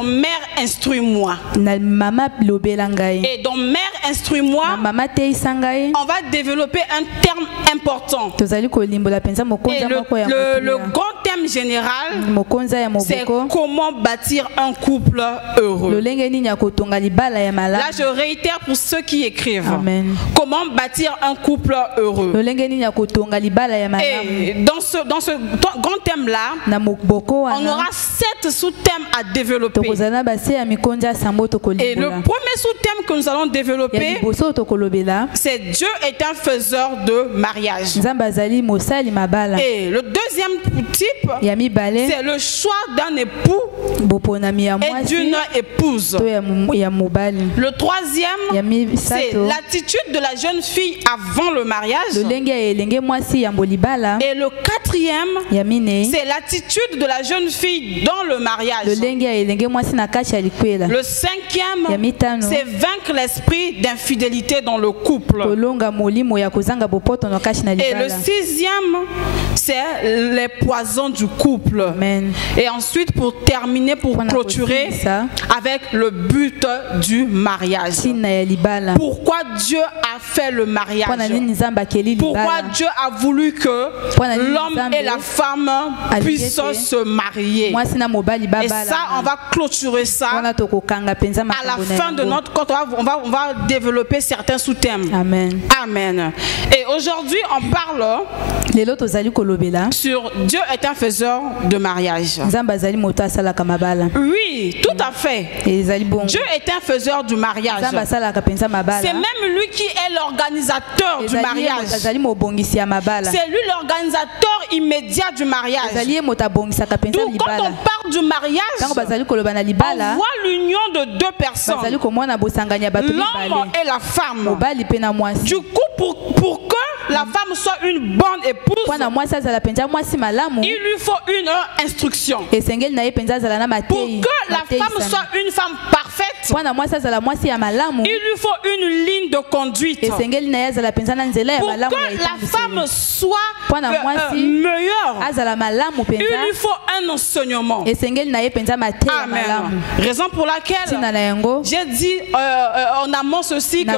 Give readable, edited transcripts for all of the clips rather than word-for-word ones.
dans Mère instruis-moi. Et dans Mère instruis-moi, on va développer un terme important. Et le grand thème général, c'est comment bâtir un couple heureux. Là, je réitère pour ceux qui écrivent. Amen. Comment bâtir un couple heureux. Et dans ce grand thème-là, on aura 7 sous-thèmes à développer. Et le premier sous-thème que nous allons développer, c'est Dieu est un faiseur de mariage. Et le deuxième type, c'est le choix d'un époux et d'une épouse. Le troisième, c'est l'attitude de la jeune fille avant le mariage. Et le quatrième, c'est l'attitude de la jeune fille dans le mariage. Le cinquième, c'est vaincre l'esprit d'infidélité dans le couple. Et le sixième, c'est les poisons du couple. Amen. Et ensuite, pour terminer, pour clôturer, avec le but du mariage. Pourquoi Dieu a fait le mariage? Pourquoi Dieu a voulu que l'homme et la femme puissent se marier? Et ça, on va clôturer ça. À la fin de notre compte, on va développer certains sous-thèmes. Amen. Amen. Et aujourd'hui, on parle sur Dieu est un faiseur de mariage. Oui, tout à fait. Dieu est un faiseur du mariage. C'est même lui qui est l'organisateur du mariage. C'est lui l'organisateur immédiat du mariage. Donc quand on parle du mariage, on voit l'union de deux personnes, l'homme et la femme. Du coup, pour que la femme soit une bonne épouse, il lui faut une instruction. Pour que la femme soit une femme parfaite, il lui faut une ligne de conduite. Pour que la femme soit meilleure, il lui faut un enseignement. Amen. Raison pour laquelle j'ai dit en amont ceci, que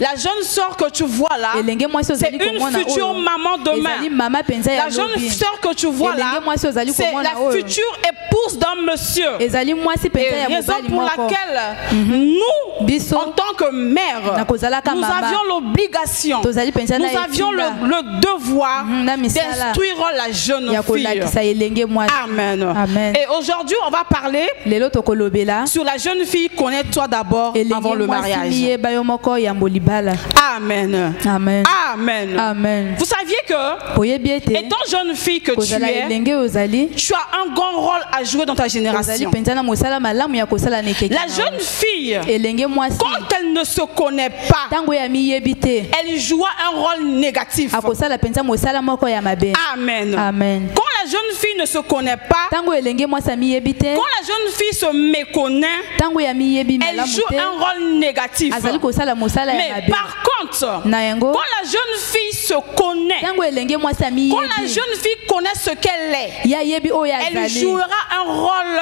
la jeune sœur que tu vois là, c'est une future maman demain. La jeune sœur que tu vois là, c'est la future épouse d'un monsieur. Et raison pour laquelle nous, en tant que mère, nous avions l'obligation, nous avions le devoir d'instruire la jeune fille. Amen. Et aujourd'hui, on va parler sur la jeune fille, connais-toi d'abord avant le mariage. Amen. Amen. Amen. Amen. Vous saviez que, étant jeune fille que tu es, tu as un grand rôle à jouer dans ta génération. La jeune fille, quand elle ne se connaît pas, elle joue un rôle négatif. Amen. Amen. Quand la jeune fille ne se connaît pas, quand la jeune fille se méconnaît, elle joue un rôle négatif. Mais par contre, quand la jeune fille se connaît, quand la jeune fille connaît ce qu'elle est, elle jouera un rôle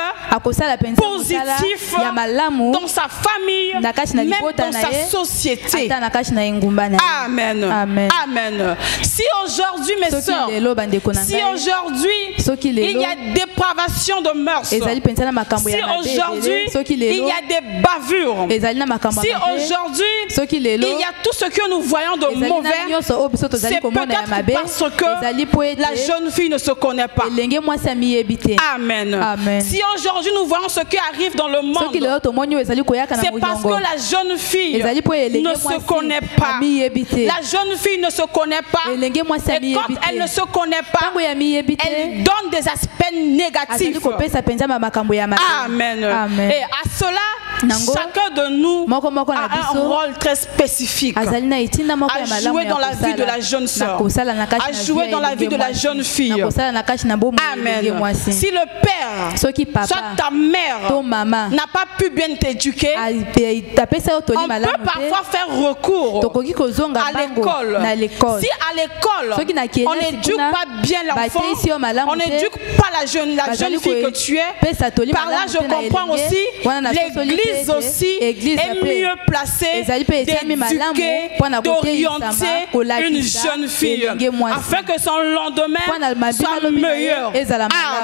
positif dans sa famille, même dans sa société. Amen. Amen. Amen. Si aujourd'hui, mes sœurs, si aujourd'hui il y a dépravation de mœurs, si aujourd'hui il y a des bavures, si aujourd'hui il y a tout ce que nous voyons de mauvais, c'est peut-être parce que la jeune fille ne se connaît pas. Amen. Amen. Si aujourd'hui nous voyons ce qui arrive dans le monde, c'est parce que la jeune fille ne se connaît pas. La jeune fille ne se connaît pas. Et quand elle ne se connaît pas, elle donne des aspects négatifs. Amen. Amen. Et à cela, chacun de nous a un rôle très spécifique à jouer dans la vie de la jeune sœur, à jouer dans la vie de la jeune fille. Amen. Si le père, soit ta mère, n'a pas pu bien t'éduquer, on peut parfois faire recours à l'école. Si à l'école, on n'éduque pas bien l'enfant, on n'éduque pas la jeune fille que tu es, par là je comprends aussi, l'église aussi est mieux placée d'éduquer, d'orienter une jeune fille, afin que son lendemain soit meilleur.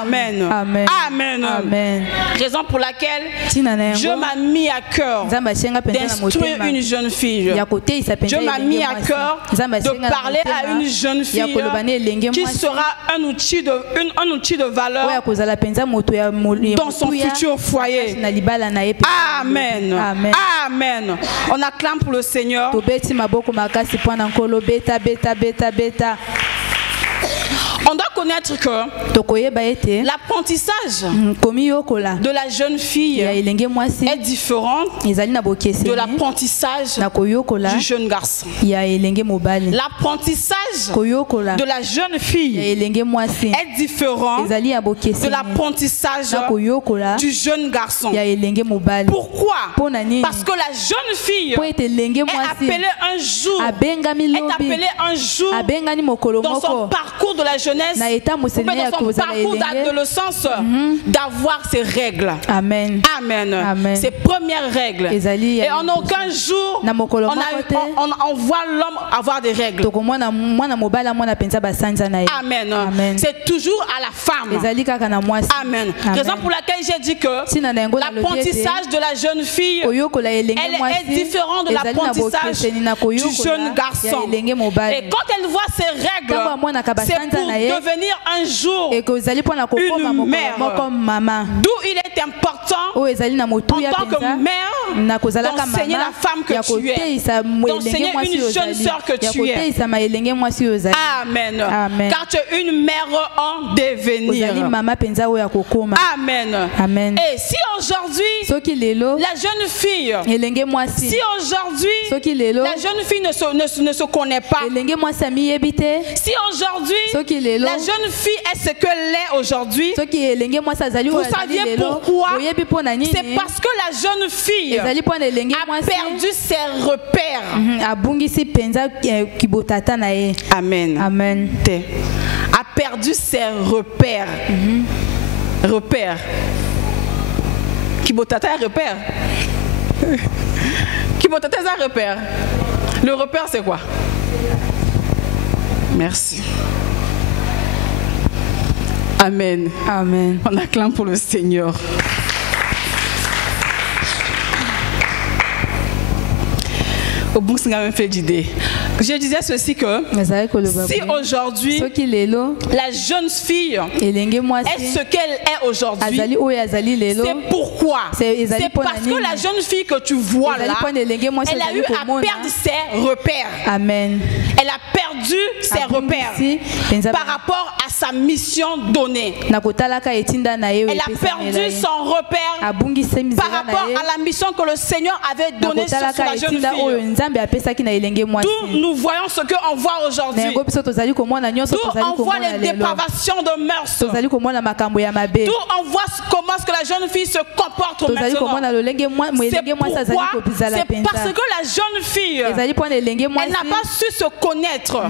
Amen. Amen. Amen. Raison pour laquelle Dieu m'a mis à cœur d'instruire une jeune fille. Dieu m'a mis à cœur de parler à une jeune fille qui sera un outil de valeur dans son futur foyer. Amen. Amen. Amen. On acclame pour le Seigneur. On doit connaître que l'apprentissage de la jeune fille est différent de l'apprentissage du jeune garçon. L'apprentissage de la jeune fille est différent de l'apprentissage du jeune garçon. Pourquoi? Parce que la jeune fille est appelée un jour dans son parcours de la jeunesse, dans son parcours d'adolescence, d'avoir ses règles. Amen. Amen. Ses premières règles. Et en aucun jour on voit l'homme avoir des règles. Amen. C'est toujours à la femme. Amen. Raison pour laquelle j'ai dit que l'apprentissage de la jeune fille, elle est différente de l'apprentissage du jeune garçon. Et quand elle voit ses règles, c'est pour devenir un jour une mère. D'où il est important en tant que mère d'enseigner la femme que tu es, d'enseigner une jeune sœur que tu es. Amen. Car tu es une mère en devenir. Amen. Et si aujourd'hui la jeune fille, si aujourd'hui la jeune fille ne se connaît pas, si aujourd'hui la jeune fille est ce qu'elle est aujourd'hui, vous saviez pourquoi? C'est parce que la jeune fille a perdu ses repères. Amen. Amen. A perdu ses repères. Repères. Kibotata est repère. Kibotata est un repère. Le repère c'est quoi? Merci. Amen. Amen. On acclame pour le Seigneur. Au bout, c'est même fait d'idée. Je disais ceci que si aujourd'hui la jeune fille est ce qu'elle est aujourd'hui, c'est pourquoi? C'est parce que la jeune fille que tu vois là, elle a eu à perdre ses repères. Amen. Elle a perdu ses repères par rapport à sa mission donnée. Elle a perdu son repère par rapport à la mission que le Seigneur avait donnée sur la jeune fille. D'où nous voyons ce qu'on voit aujourd'hui. D'où on voit les dépravations de mœurs. D'où on voit comment est-ce que la jeune fille se comporte maintenant. C'est parce que la jeune fille, elle n'a pas su se connaître.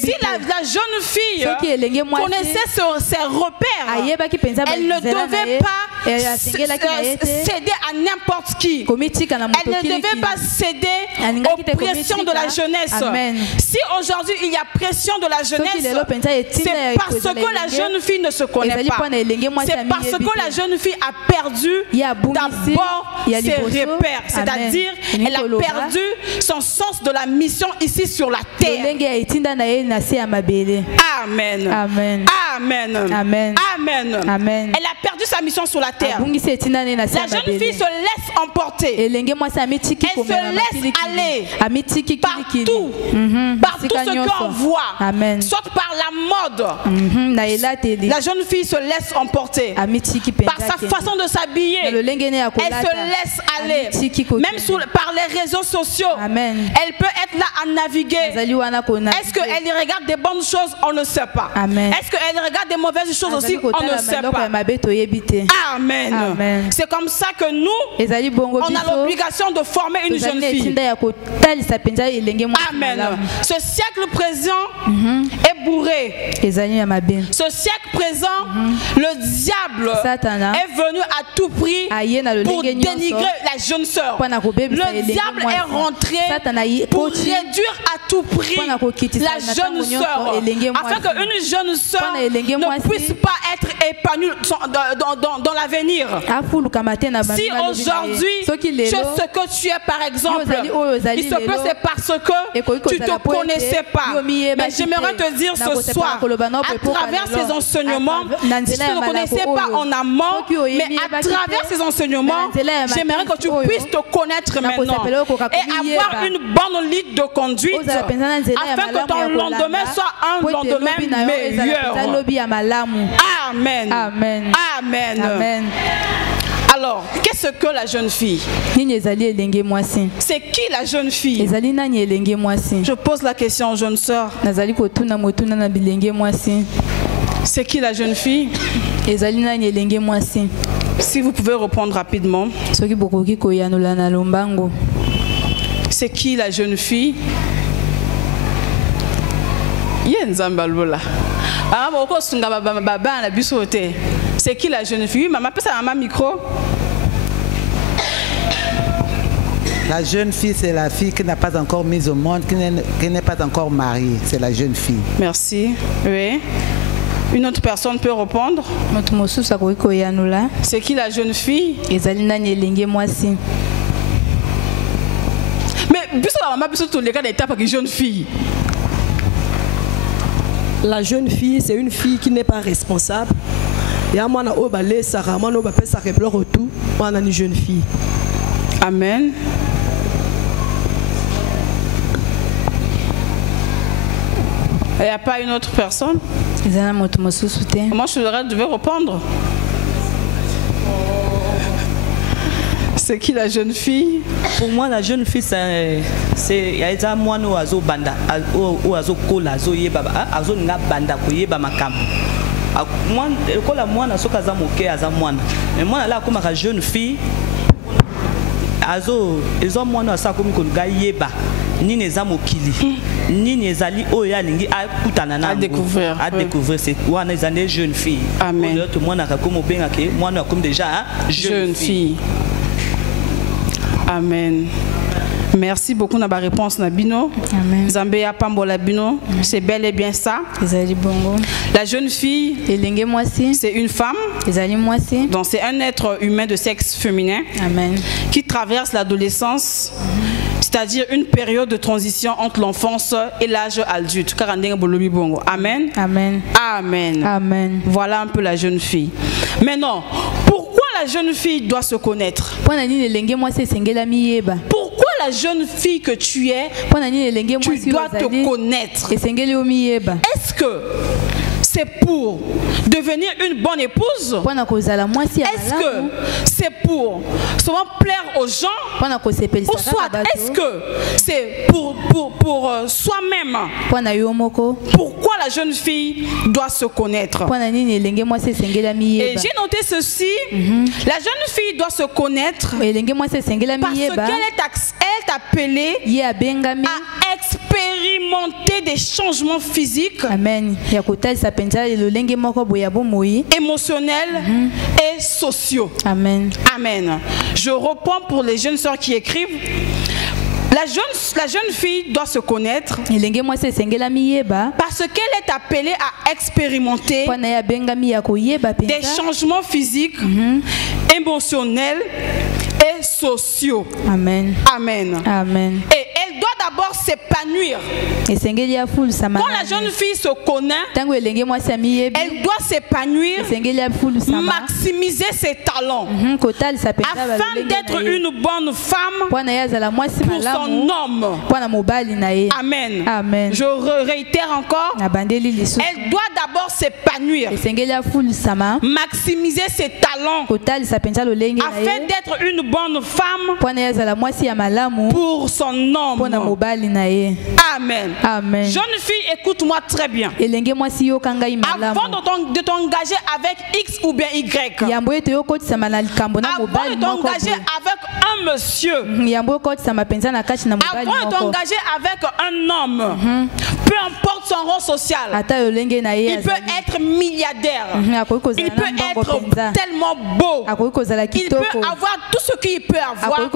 Si la jeune fille connaissait ses repères, elle ne devait pas céder à n'importe qui. Elle ne devait pas céder aux pressions de la jeunesse. Amen. Si aujourd'hui il y a pression de la jeunesse, c'est parce que la jeune fille ne se connaît pas. C'est parce que la jeune fille a perdu d'abord ses repères. C'est-à-dire elle a perdu son sens de la mission ici sur la terre. Amen. Amen. Amen. Amen. Amen. Amen. Elle a perdu sa mission sur la terre. La jeune fille se laisse emporter. Elle se laisse aller partout. Par tout ce qu'on voit. Amen. Soit par la mode. La jeune fille se laisse emporter. Par sa façon de s'habiller. Elle se laisse aller. Même par les réseaux sociaux. Amen. Elle peut être là à naviguer. Est-ce qu'elle regarde des bonnes choses? On ne sait pas. Est-ce qu'elle regarde des mauvaises choses aussi? On ne sait pas. Amen. Amen. C'est comme ça que nous, on a l'obligation de former une jeune fille. Amen. Ce siècle présent est bourré. Ce siècle présent, le diable est venu à tout prix pour dénigrer la jeune sœur. Le diable est rentré pour réduire à tout prix la jeune sœur, afin qu'une jeune sœur ne puisse pas être épanouie dans l'avenir. Si aujourd'hui, ce que tu es par exemple, il se peut c'est parce que tu ne te connaissais pas. Mais j'aimerais te dire ce soir, à travers ces enseignements, si tu ne te connaissais pas en amont, mais à travers ces enseignements, j'aimerais que tu puisses te connaître maintenant et avoir une bonne ligne de conduite afin que ton lendemain soit un lendemain meilleur. Amen. Amen. Amen. Amen. Alors, qu'est-ce que la jeune fille? C'est qui la jeune fille? Je pose la question aux jeunes sœurs. C'est qui la jeune fille? Si vous pouvez répondre rapidement. C'est qui la jeune fille? C'est qui la jeune fille? Maman, passe à maman micro. La jeune fille, c'est la fille qui n'a pas encore mise au monde, qui n'est pas encore mariée. C'est la jeune fille. Merci. Oui. Une autre personne peut répondre. C'est qui la jeune fille? Mais jeune fille. La jeune fille, c'est une fille qui n'est pas responsable. Et à moi, on a une jeune fille. Amen. Il n'y a pas une autre personne? Moi, je devais répondre. C'est qui la jeune fille? Pour moi, la jeune fille, c'est moi nous azo banda, azo kola, azo yeba, azo nga banda koyeba makambo. Moi, kola moi na soka za moke aza mwana. Mais moi là comme la jeune fille, azo ezo moi na sa comme ko nga yeba. Ni neza mokili, ni nezali oya lingi a kutana na découvrir. À découvrir, c'est quoi les années jeune fille. Amen. Tout le monde a comme bien que moi na comme déjà jeune fille. Amen. Merci beaucoup de la réponse Nabino. Amen. Zambéa Pambola Bino, c'est bel et bien ça. La jeune fille, c'est une femme. Donc c'est un être humain de sexe féminin. Amen. Qui traverse l'adolescence. C'est-à-dire une période de transition entre l'enfance et l'âge adulte. Amen. Amen. Amen. Amen. Voilà un peu la jeune fille. Maintenant, pourquoi la jeune fille doit se connaître? Pourquoi la jeune fille que tu es, tu dois te connaître? Est-ce que c'est pour devenir une bonne épouse? Est-ce que c'est pour souvent plaire aux gens? Ou soit est-ce que c'est pour soi-même? Pourquoi la jeune fille doit se connaître? Et j'ai noté ceci. La jeune fille doit se connaître parce qu'elle est appelée à expérimenter des changements physiques, émotionnels et sociaux. Amen. Amen. Je reprends pour les jeunes sœurs qui écrivent. La jeune fille doit se connaître parce qu'elle est appelée à expérimenter des changements physiques, émotionnels et sociaux. Amen. Amen. Amen. Et elle doit d'abord s'épanouir. Quand la jeune fille se connaît, elle doit s'épanouir, maximiser ses talents, afin d'être une bonne femme pour son homme. Amen. Amen. Je réitère encore, elle doit d'abord s'épanouir, maximiser ses talents, afin d'être une bonne femme pour son homme. Amen. Amen. Jeune fille, écoute-moi très bien. Avant de t'engager avec X ou bien Y, avant de t'engager avec un monsieur, avant de t'engager avec un homme, peu importe son rang social, il peut être milliardaire, il peut être tellement beau, il peut avoir tout ce qu'il peut avoir,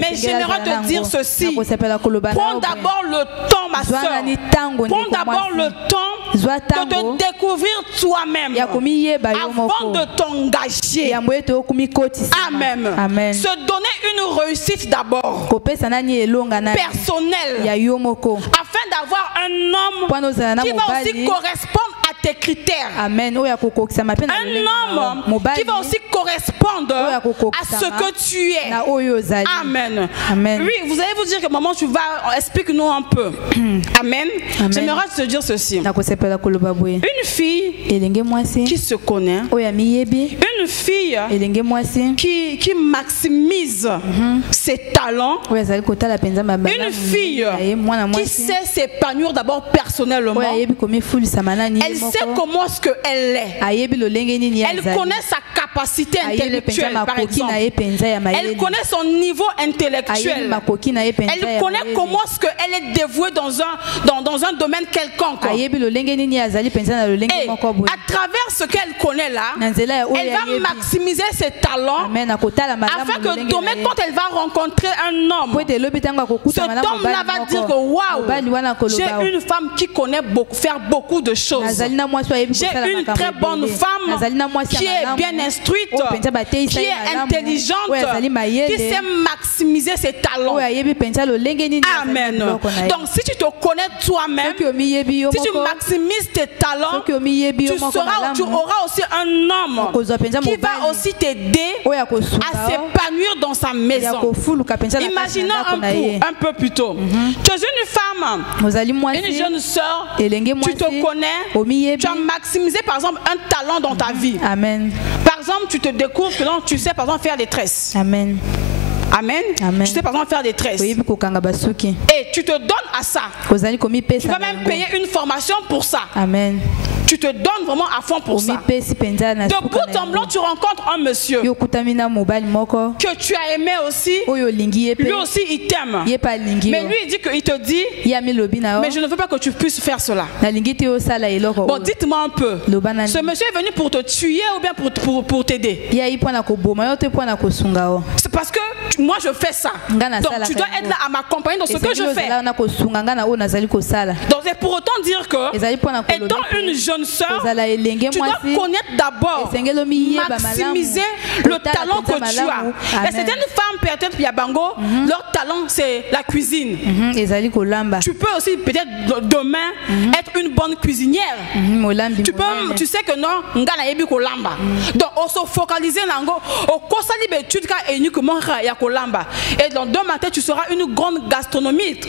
mais j'aimerais te dire ceci: prends d'abord le temps, ma soeur, prends d'abord le temps de te découvrir toi-même avant de t'engager. Amen. Amen. Se donner une réussite d'abord personnelle, afin d'avoir un homme qui va aussi correspondre à tes critères. Amen. Un homme qui va aussi correspondre à ce que tu es. Amen. Amen. Oui, vous allez vous dire que maman, tu vas, explique-nous un peu. Amen. J'aimerais te dire ceci: une fille qui se connaît, une fille qui maximise ses talents, une fille qui sait s'épanouir d'abord personnellement. Elle sait comment est-ce qu'elle est. Elle connaît sa capacité intellectuelle, par exemple. Elle connaît son niveau intellectuel. Elle connaît comment est-ce qu'elle est dévouée dans un domaine quelconque. Et à travers ce qu'elle connaît là, elle va maximiser ses talents, afin que demain, quand elle va rencontrer un homme, cet homme-là va dire que waouh, j'ai une femme qui connaît faire beaucoup de choses. J'ai une très bonne femme qui est bien instruite, qui est intelligente, qui sait maximiser ses talents. Amen. Donc si tu te connais toi-même, si tu maximises tes talents, tu auras aussi un homme qui va aussi t'aider à s'épanouir dans sa maison. Imaginons un peu plus tôt. Tu es une femme, une jeune soeur, tu te connais, tu as maximisé par exemple un talent dans ta vie. Amen. Par exemple, tu te découvres que non, tu sais par exemple faire des tresses. Amen. Amen. Amen. Tu sais par exemple faire des tresses. Et tu te donnes à ça. Tu vas même payer une formation pour ça. Amen. Tu te donnes vraiment à fond pour ça. De bout en blanc, tu rencontres un monsieur que tu as aimé aussi. Lui aussi, il t'aime. Mais lui, il dit qu'il te dit, mais je ne veux pas que tu puisses faire cela. Bon, dites-moi un peu. Ce monsieur est venu pour te tuer ou bien pour t'aider? C'est parce que moi, je fais ça. Donc, tu dois être là à m'accompagner dans ce que je fais. Donc, c'est pour autant dire que, étant une jeune sœur, tu dois connaître d'abord, maximiser le talent que tu as. Et certaines femmes, peut-être, Yabango, leur talent, c'est la cuisine. Tu peux aussi, peut-être, demain, être une bonne cuisinière. Tu sais que non, donc, on se focalise uniquement et dans 2 matins, tu seras une grande gastronomiste.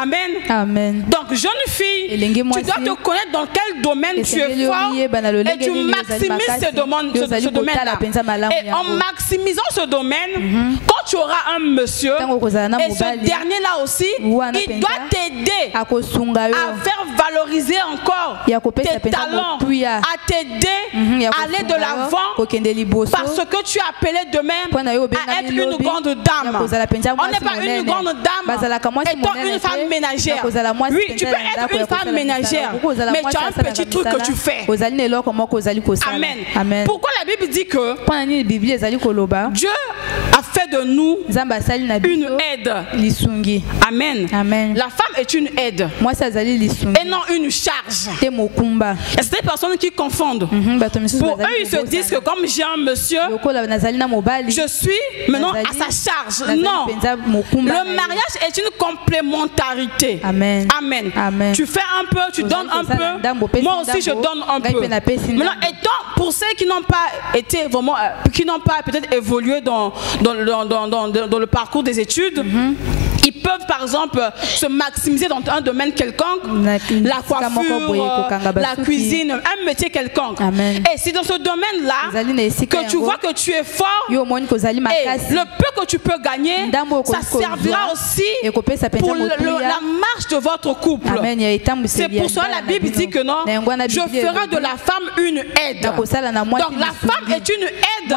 Amen. Amen. Donc, jeune fille, tu dois te connaître dans quel domaine tu es fort et tu maximises ce domaine-là. Et en maximisant ce domaine, quand tu auras un monsieur, et ce dernier-là aussi, il doit t'aider à faire valoriser encore tes talents, à t'aider à aller de l'avant, parce que tu es appelé demain à être une grande dame. On n'est pas une grande dame étant une femme ménagère. Oui, tu peux être une femme ménagère, mais tu as un petit trucs que tu fais. Amen. Amen. Pourquoi la Bible dit que Dieu a fait de nous une aide. Amen. Amen. La femme est une aide et non une charge. Il y a certaines personnes qui confondent. Pour eux, ils se disent que comme j'ai un monsieur, je suis maintenant à sa charge. Non. Le mariage est une complémentarité. Amen. Amen. Amen. Tu fais un peu, tu donnes un peu. Moi aussi, je donne un peu. Maintenant, étant pour ceux qui n'ont pas été vraiment, qui n'ont pas peut-être évolué dans le parcours des études, ils peuvent par exemple se maximiser dans un domaine quelconque, la coiffure, la cuisine, un métier quelconque. Et c'est dans ce domaine-là que tu vois que tu es fort et le peu que tu peux gagner, ça servira aussi pour la marche de votre couple. C'est pour cela la Bible dit que non, je ferai de la femme une aide. Donc la femme est une aide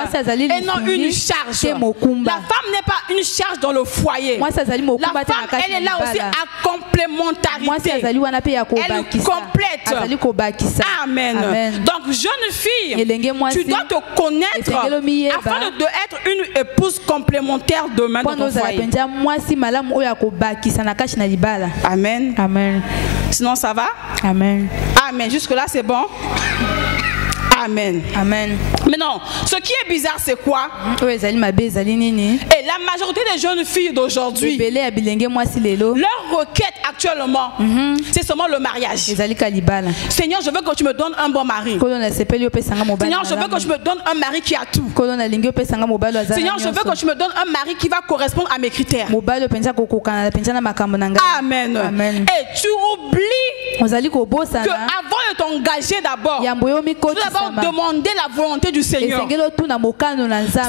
et non une charge. La femme n'est pas une charge dans le foyer. La femme, elle est là aussi à complémentarité. Elle complète. Amen. Donc jeune fille, tu dois te connaître afin d'être une épouse complémentaire demain dans ton foyer. Amen. Amen. Sinon ça va? Amen. Amen. Jusque là c'est bon? Amen. Amen. Mais non, ce qui est bizarre, c'est quoi? Et la majorité des jeunes filles d'aujourd'hui, leur requête actuellement, c'est seulement le mariage. Seigneur, je veux que tu me donnes un bon mari. Seigneur, je veux que tu me donnes un mari qui a tout. Seigneur, je veux que tu me donnes un mari qui va correspondre à mes critères. Amen. Amen. Et tu oublies que avant de t'engager d'abord, tu dois d'abord demander la volonté du Seigneur.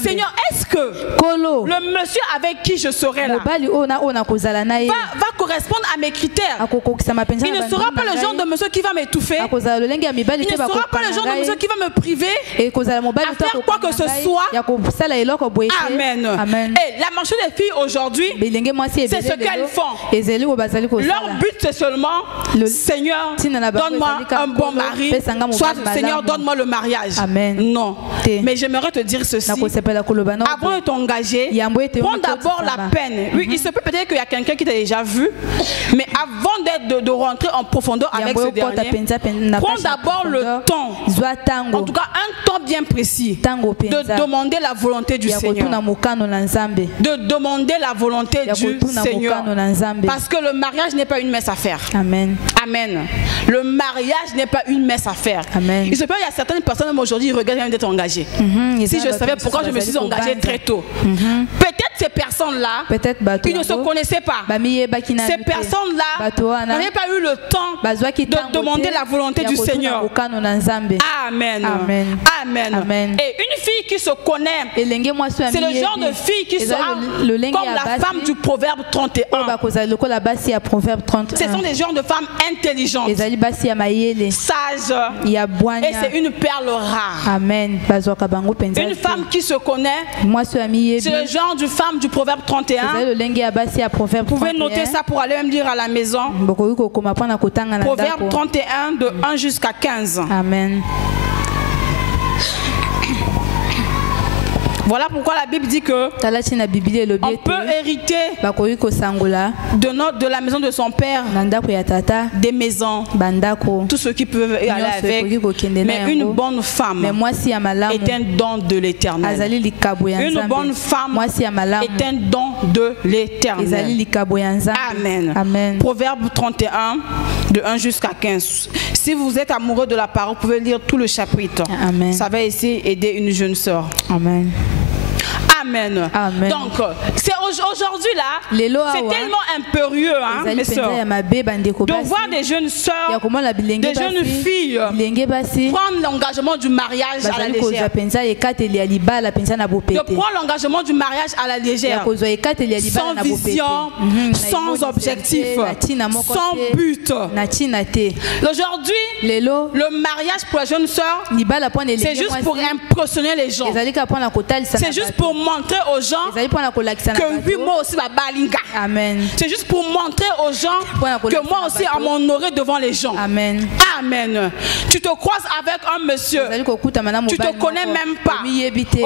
Seigneur, est-ce que le monsieur avec qui je serai là va correspondre à mes critères? Il ne sera pas le genre de monsieur qui va m'étouffer. Il ne sera pas le genre de monsieur qui va me priver à faire quoi que ce soit. Amen. Amen. Et la marche des filles aujourd'hui, c'est ce qu'elles font. Leur but c'est seulement, Seigneur, donne-moi un bon mari, soit Seigneur, donne-moi le mariage. Amen. Non. Mais j'aimerais te dire ceci. Avant de t'engager, prends d'abord la peine. Oui, il se peut peut-être qu'il y a quelqu'un qui t'a déjà vu, mais avant de rentrer en profondeur avec ce dernier, prends d'abord le temps, en tout cas un temps bien précis, de demander la volonté du Seigneur. De demander la volonté du Seigneur. Parce que le mariage n'est pas une messe à faire. Amen. Amen. Le mariage n'est pas une messe à faire. Amen. Il se peut qu'il y a certaines personnes même aujourd'hui qui regrettent même d'être engagées. Si je savais pourquoi je me suis engagée très tôt. Peut-être ces personnes-là, ils ne se connaissaient pas. Ces personnes-là n'avaient pas eu le temps de demander la volonté du Seigneur. Amen. Amen. Amen. Amen. Et une fille qui se connaît, c'est le genre de fille qui sera comme la femme du Proverbe 31. Ce sont des genres de femmes intelligentes, sages, et c'est une perle rare. Amen. Une femme qui se connaît, c'est le genre de femme du Proverbe 31. Vous pouvez noter ça pour aller même lire à la maison. Proverbe 31 de 1 jusqu'à 15. Amen. Voilà pourquoi la Bible dit que on peut hériter de la maison de son père, des maisons, tout ce qui peut aller avec. Mais une bonne femme est un don de l'Éternel. Une bonne femme est un don de l'Éternel. Amen. Amen. Proverbe 31 de 1 jusqu'à 15. Si vous êtes amoureux de la parole, vous pouvez lire tout le chapitre. Amen. Ça va essayer d'aider une jeune sœur. Amen. Amen. Amen. Donc, c'est aujourd'hui là, c'est tellement impérieux, hein, mes soeurs, de voir des jeunes sœurs, des jeunes filles prendre l'engagement du mariage à la légère. De prendre l'engagement du mariage à la légère, sans vision, sans objectif, sans but. Aujourd'hui, le mariage pour la jeune sœur, c'est juste pour impressionner les gens. C'est juste pour montrer montrer aux gens que oui, moi aussi, balinga. Amen. C'est juste pour montrer aux gens que moi aussi, à m'honorer devant les gens. Amen. Amen. Tu te croises avec un monsieur, tu te connais même pas.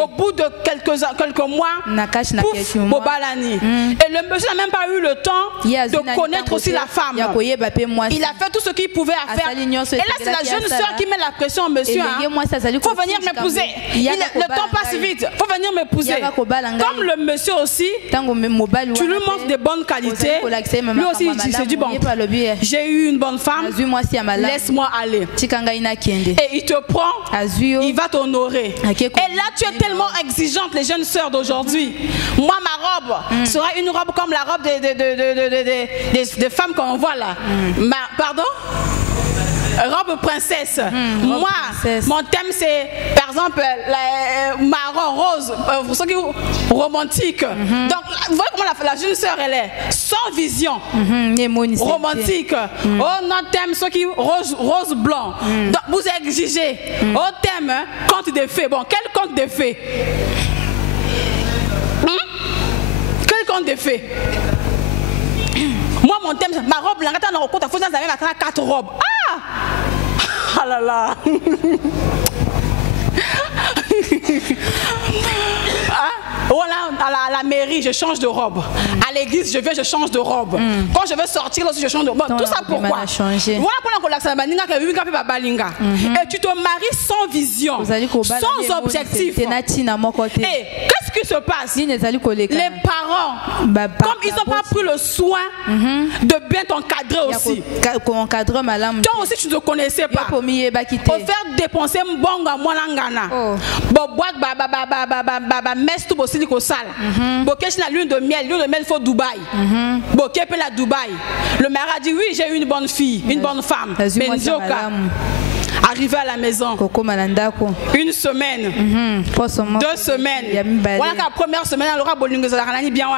Au bout de quelques mois, pouf, Bobalani. Et le monsieur n'a même pas eu le temps de connaître aussi la femme. Il a fait tout ce qu'il pouvait faire. Et là, c'est la jeune soeur qui met la pression au monsieur. Il faut venir m'épouser. Le temps passe vite. Il faut venir m'épouser. Comme le monsieur aussi, tu lui montres des bonnes qualités. Lui aussi, il s'est dit, bon, j'ai eu une bonne femme, laisse-moi aller. Et il te prend, il va t'honorer. Et là, tu es tellement exigeante, les jeunes sœurs d'aujourd'hui. Moi, ma robe sera une robe comme la robe des femmes qu'on voit là. Pardon? Robe princesse. Moi, mon thème c'est par exemple marron rose, pour ceux qui romantique. Donc, vous voyez comment la jeune sœur elle est sans vision, romantique. Oh, notre thème ceux qui rose blanc. Donc, vous exigez. Au thème conte des fées. Bon, quel conte des fées? Quel conte des fées? Moi, mon thème, ma robe, la gata n'a pas de 4 robes. Ah là là. Voilà, à la mairie, je change de robe. À l'église, je change de robe. Quand je vais sortir, aussi, je change de robe. Tout ça pourquoi? Voilà pourquoi et tu te maries sans vision, sans objectif. Et qu'est-ce qui se passe? Les parents, comme ils n'ont pas pris le soin de bien t'encadrer aussi. Toi aussi, tu ne te connaissais pas. Pour faire dépenser mbonga mwanangana. La lune de miel faut Dubaï. La Dubaï. Le maire a dit oui, j'ai une bonne fille, une bonne femme. Benzoka. Arrivé à la maison, une semaine, 2 semaine. Voilà la première semaine, elle aura bien.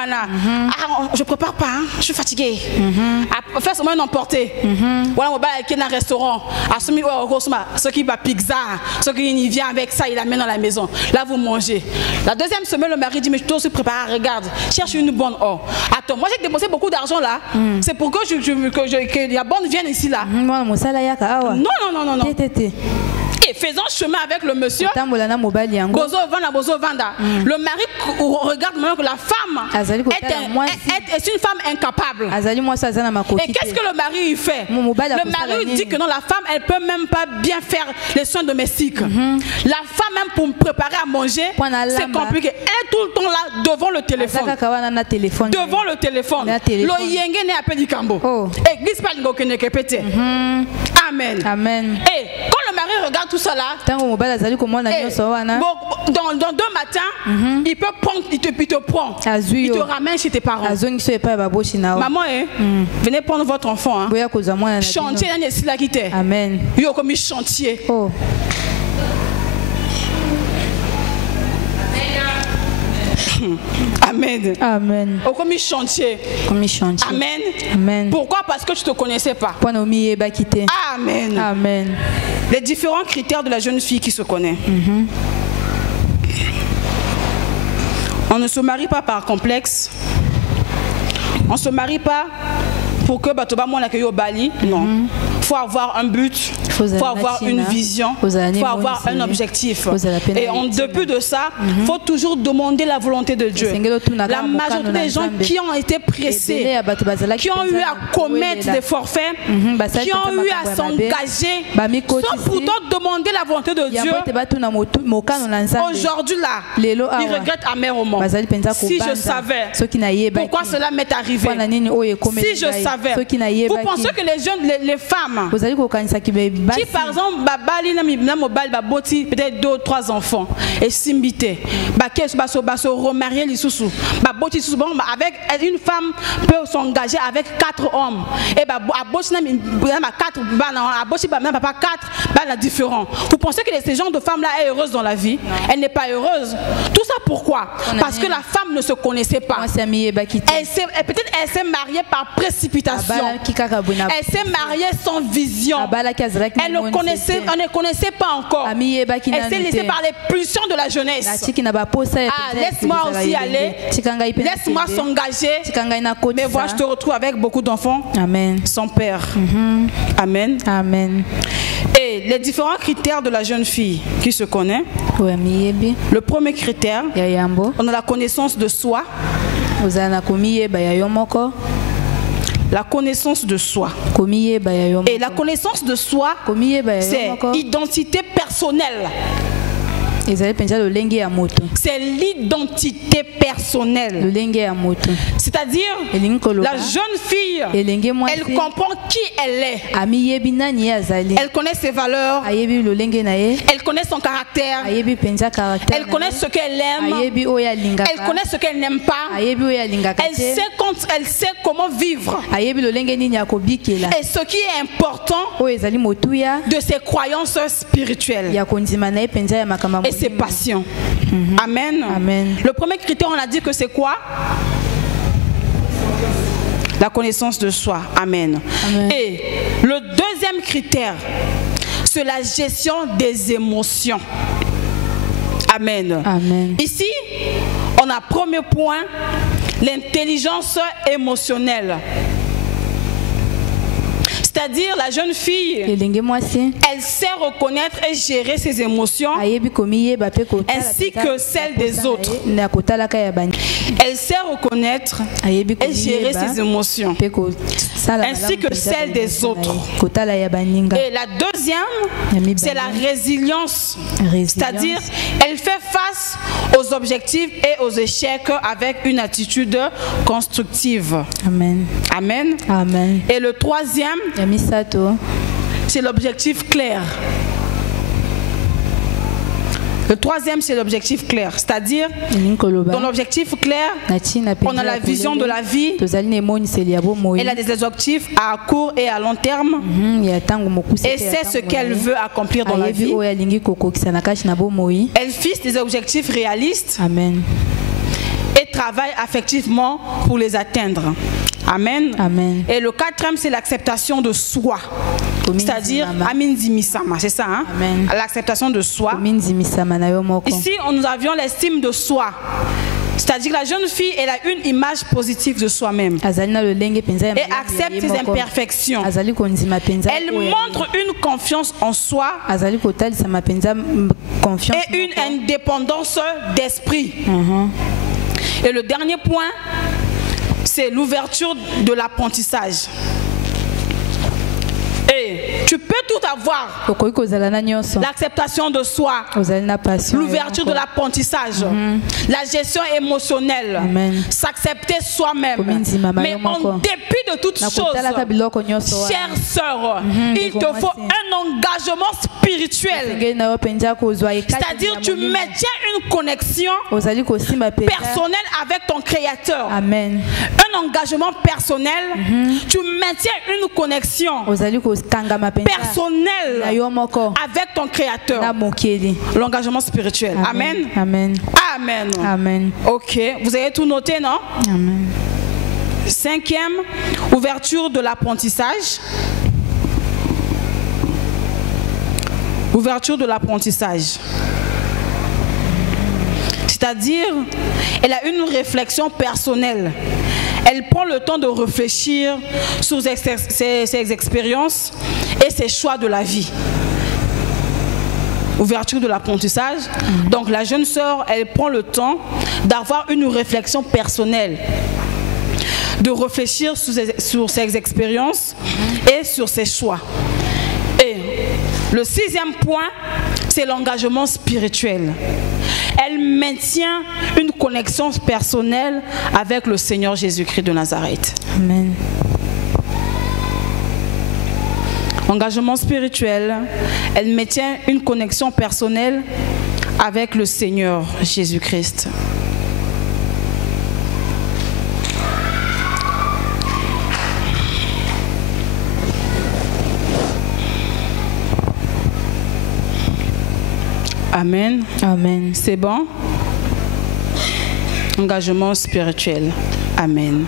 Je prépare pas, hein? Je suis fatiguée. Faire semaine emporter. Voilà, on va aller à un restaurant. Ceux qui va pizza, ceux qui vient avec ça, il l'amène dans la maison. Là, vous mangez. La deuxième semaine, le mari dit mais je dois aussi préparer. Regarde, cherche une bonne or. Attends, moi j'ai dépensé beaucoup d'argent là. C'est pour que la bonne vienne ici là. Non. Et faisant chemin avec le monsieur, Bozo Vanda. Le mari regarde maintenant que la femme est une femme incapable. Et qu'est-ce que le mari fait? Le mari dit que non, la femme elle peut même pas bien faire les soins domestiques. La femme même pour me préparer à manger, c'est compliqué. Elle est tout le temps là devant le téléphone. Devant le téléphone. Le yenge ne appelle du cambo. Église pas pété. Amen. Amen. Et quand le mari regarde tout ça là, dans 2 matins, il peut prendre, il te prend, il te ramène chez tes parents. Maman, venez prendre votre enfant. Chantier, c'est là qui t'est. Amen. Il y a comme un chantier. Amen. Amen. Comme chantier. Amen. Amen. Pourquoi? Parce que tu ne te connaissais pas. Amen. Amen. Les différents critères de la jeune fille qui se connaît. On ne se marie pas par complexe. On ne se marie pas pour que on accueille au Bali. Non. Il faut avoir un but, il faut avoir une vision, il faut avoir un objectif. Et en dépit de ça, il faut toujours demander la volonté de Dieu. La majorité des gens qui ont été pressés, qui ont eu à commettre des forfaits, qui ont eu à s'engager, sans pourtant demander la volonté de Dieu, aujourd'hui là, ils regrettent amèrement. Si je savais pourquoi cela m'est arrivé, si je savais, vous pensez que les jeunes, les femmes, qui par exemple peut-être 2 ou 3 enfants et simbité se remarier avec une femme peut s'engager avec 4 hommes et différents. Vous pensez que ces genres de femmes là est heureuse dans la vie? Elle n'est pas heureuse. Tout ça pourquoi? Parce que la femme ne se connaissait pas. Peut-être elle s'est mariée par précipitation. Elle s'est mariée sans vision. Elle ne connaissait pas encore. Elle s'est laissée par les pulsions de la jeunesse. Laisse-moi aussi aller. Laisse-moi s'engager. Mais voilà, je te retrouve avec beaucoup d'enfants. Amen. Son père. Amen. Amen. Et les différents critères de la jeune fille qui se connaît. Le premier critère, on a la connaissance de soi. La connaissance de soi. Et la connaissance de soi, c'est identité personnelle. C'est l'identité personnelle. C'est-à-dire, la jeune fille, elle comprend qui elle est. Elle connaît ses valeurs. Elle connaît son caractère. Elle connaît ce qu'elle aime. Elle connaît ce qu'elle n'aime pas. Elle sait comment vivre. Et ce qui est important de ses croyances spirituelles. Et ses passions. Amen. Amen. Le premier critère, on a dit que c'est quoi? La connaissance de soi. Amen. Amen. Et le deuxième critère, c'est la gestion des émotions. Amen. Amen. Ici, on a premier point, l'intelligence émotionnelle. C'est-à-dire la jeune fille, elle sait reconnaître et gérer ses émotions ainsi que celles des autres. Elle sait reconnaître et gérer ses émotions ainsi que celles des autres. Et la deuxième, c'est la résilience. C'est-à-dire, elle fait face aux objectifs et aux échecs avec une attitude constructive. Amen. Amen. Amen. Et le troisième, c'est l'objectif clair. Le troisième, c'est l'objectif clair. C'est-à-dire, dans l'objectif clair, on a la vision de la vie. Elle a des objectifs à court et à long terme. Et c'est ce qu'elle veut accomplir dans la vie. Elle fixe des objectifs réalistes. Amen. Et travaille affectivement pour les atteindre. Amen. Amen. Et le quatrième, c'est l'acceptation de soi. C'est-à-dire, Amin Zimisama, c'est ça, hein? L'acceptation de soi. Ici, nous avions l'estime de soi. C'est-à-dire que la jeune fille, elle a une image positive de soi-même. Et accepte ses imperfections. Elle montre une confiance en soi et une indépendance d'esprit. Et le dernier point, c'est l'ouverture de l'apprentissage. Et tu peux tout avoir. L'acceptation de soi, l'ouverture de l'apprentissage, la gestion émotionnelle, s'accepter soi-même. Mais en dépit de toutes choses, chère sœur, il te faut un engagement spirituel. C'est-à-dire tu maintiens une connexion personnelle avec ton Créateur. Amen. Un engagement personnel, tu maintiens une connexion personnel avec ton Créateur. L'engagement spirituel. Amen. Amen. Amen. Amen. Ok. Vous avez tout noté, non? Amen. Cinquième, ouverture de l'apprentissage. Ouverture de l'apprentissage. C'est-à-dire, elle a une réflexion personnelle. Elle prend le temps de réfléchir sur ses expériences et ses choix de la vie. Ouverture de l'apprentissage. Donc la jeune sœur, elle prend le temps d'avoir une réflexion personnelle, de réfléchir sur ses expériences et sur ses choix. Et le sixième point, c'est l'engagement spirituel. Elle maintient une connexion personnelle avec le Seigneur Jésus-Christ de Nazareth. Amen. Engagement spirituel, elle maintient une connexion personnelle avec le Seigneur Jésus-Christ. Amen. Amen. C'est bon? Engagement spirituel. Amen.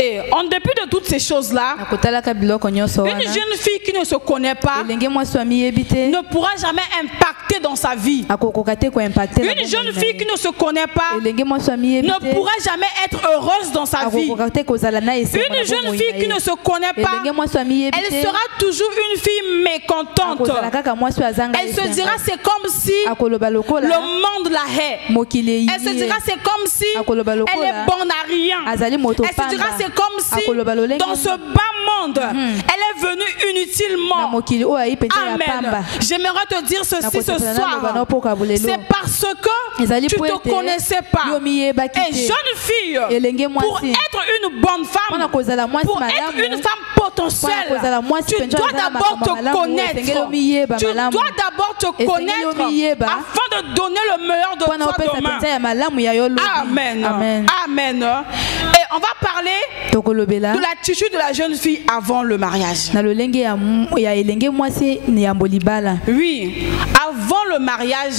Et en dépit de toutes ces choses-là, une jeune fille qui ne se connaît pas ne pourra jamais impacter dans sa vie. Une jeune fille qui ne se connaît pas ne pourra jamais être heureuse dans sa vie. Une jeune fille qui ne se connaît pas, elle sera toujours une fille mécontente. Elle se dira c'est comme si le monde la hait. Elle se dira c'est comme si elle est bonne à rien. Elle se dira c'est comme si dans ce bas monde elle est venue inutilement. Amen. J'aimerais te dire ceci ce soir. C'est parce que tu ne te connaissais pas. Et jeune fille, pour être une bonne femme, pour être une femme potentielle, tu dois d'abord te connaître. Tu dois d'abord te connaître afin de donner le meilleur de toi demain. Amen. Amen. Et on va parler de l'attitude de la jeune fille avant le mariage. Oui, avant le mariage,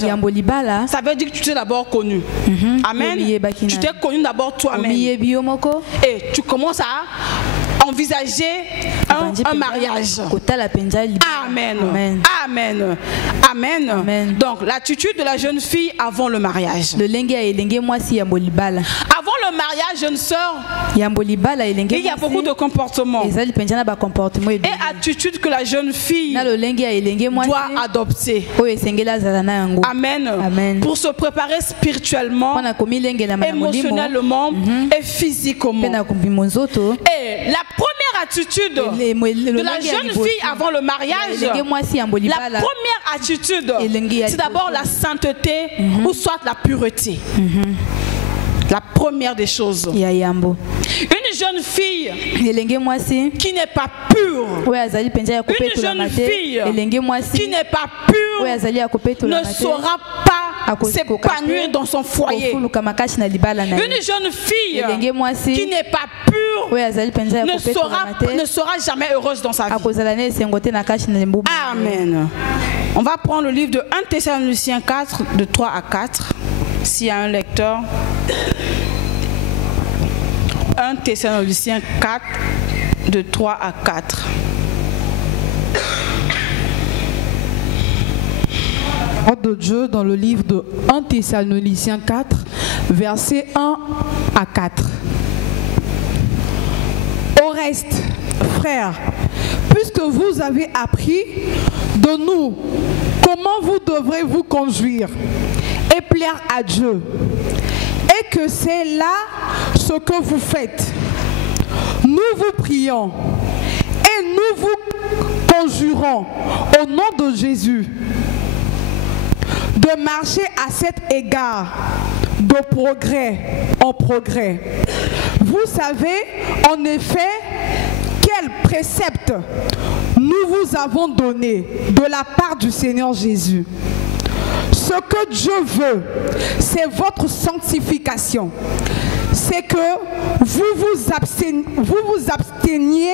ça veut dire que tu t'es d'abord connu. Amen. Tu t'es connu d'abord toi-même. Et tu commences à envisager un mariage. Amen. Amen. Amen. Amen. Donc l'attitude de la jeune fille avant le mariage. Avant le mariage, jeune sœur, il y a beaucoup de comportements et attitudes que la jeune fille doit adopter. Amen. Amen. Pour se préparer spirituellement, émotionnellement et physiquement. Et la première attitude de la jeune fille avant le mariage, la première attitude, c'est d'abord la sainteté ou soit la pureté. La première des choses. Une jeune fille qui n'est pas pure, une jeune fille qui n'est pas pure ne saura pas s'épanouir dans son foyer. Une jeune fille qui n'est pas pure ne sera jamais heureuse dans sa vie. Amen. On va prendre le livre de 1 Thessaloniciens 4, de 3 à 4. S'il y a un lecteur. 1 Thessaloniciens 4, de 3 à 4. Parole de Dieu dans le livre de 1 Thessaloniciens 4, versets 1 à 4. Au reste, frères, puisque vous avez appris de nous comment vous devrez vous conduire et plaire à Dieu, et que c'est là ce que vous faites, nous vous prions et nous vous conjurons au nom de Jésus de marcher à cet égard de progrès en progrès. Vous savez en effet quel précepte nous vous avons donné de la part du Seigneur Jésus. Ce que Dieu veut, c'est votre sanctification. C'est que vous vous absteniez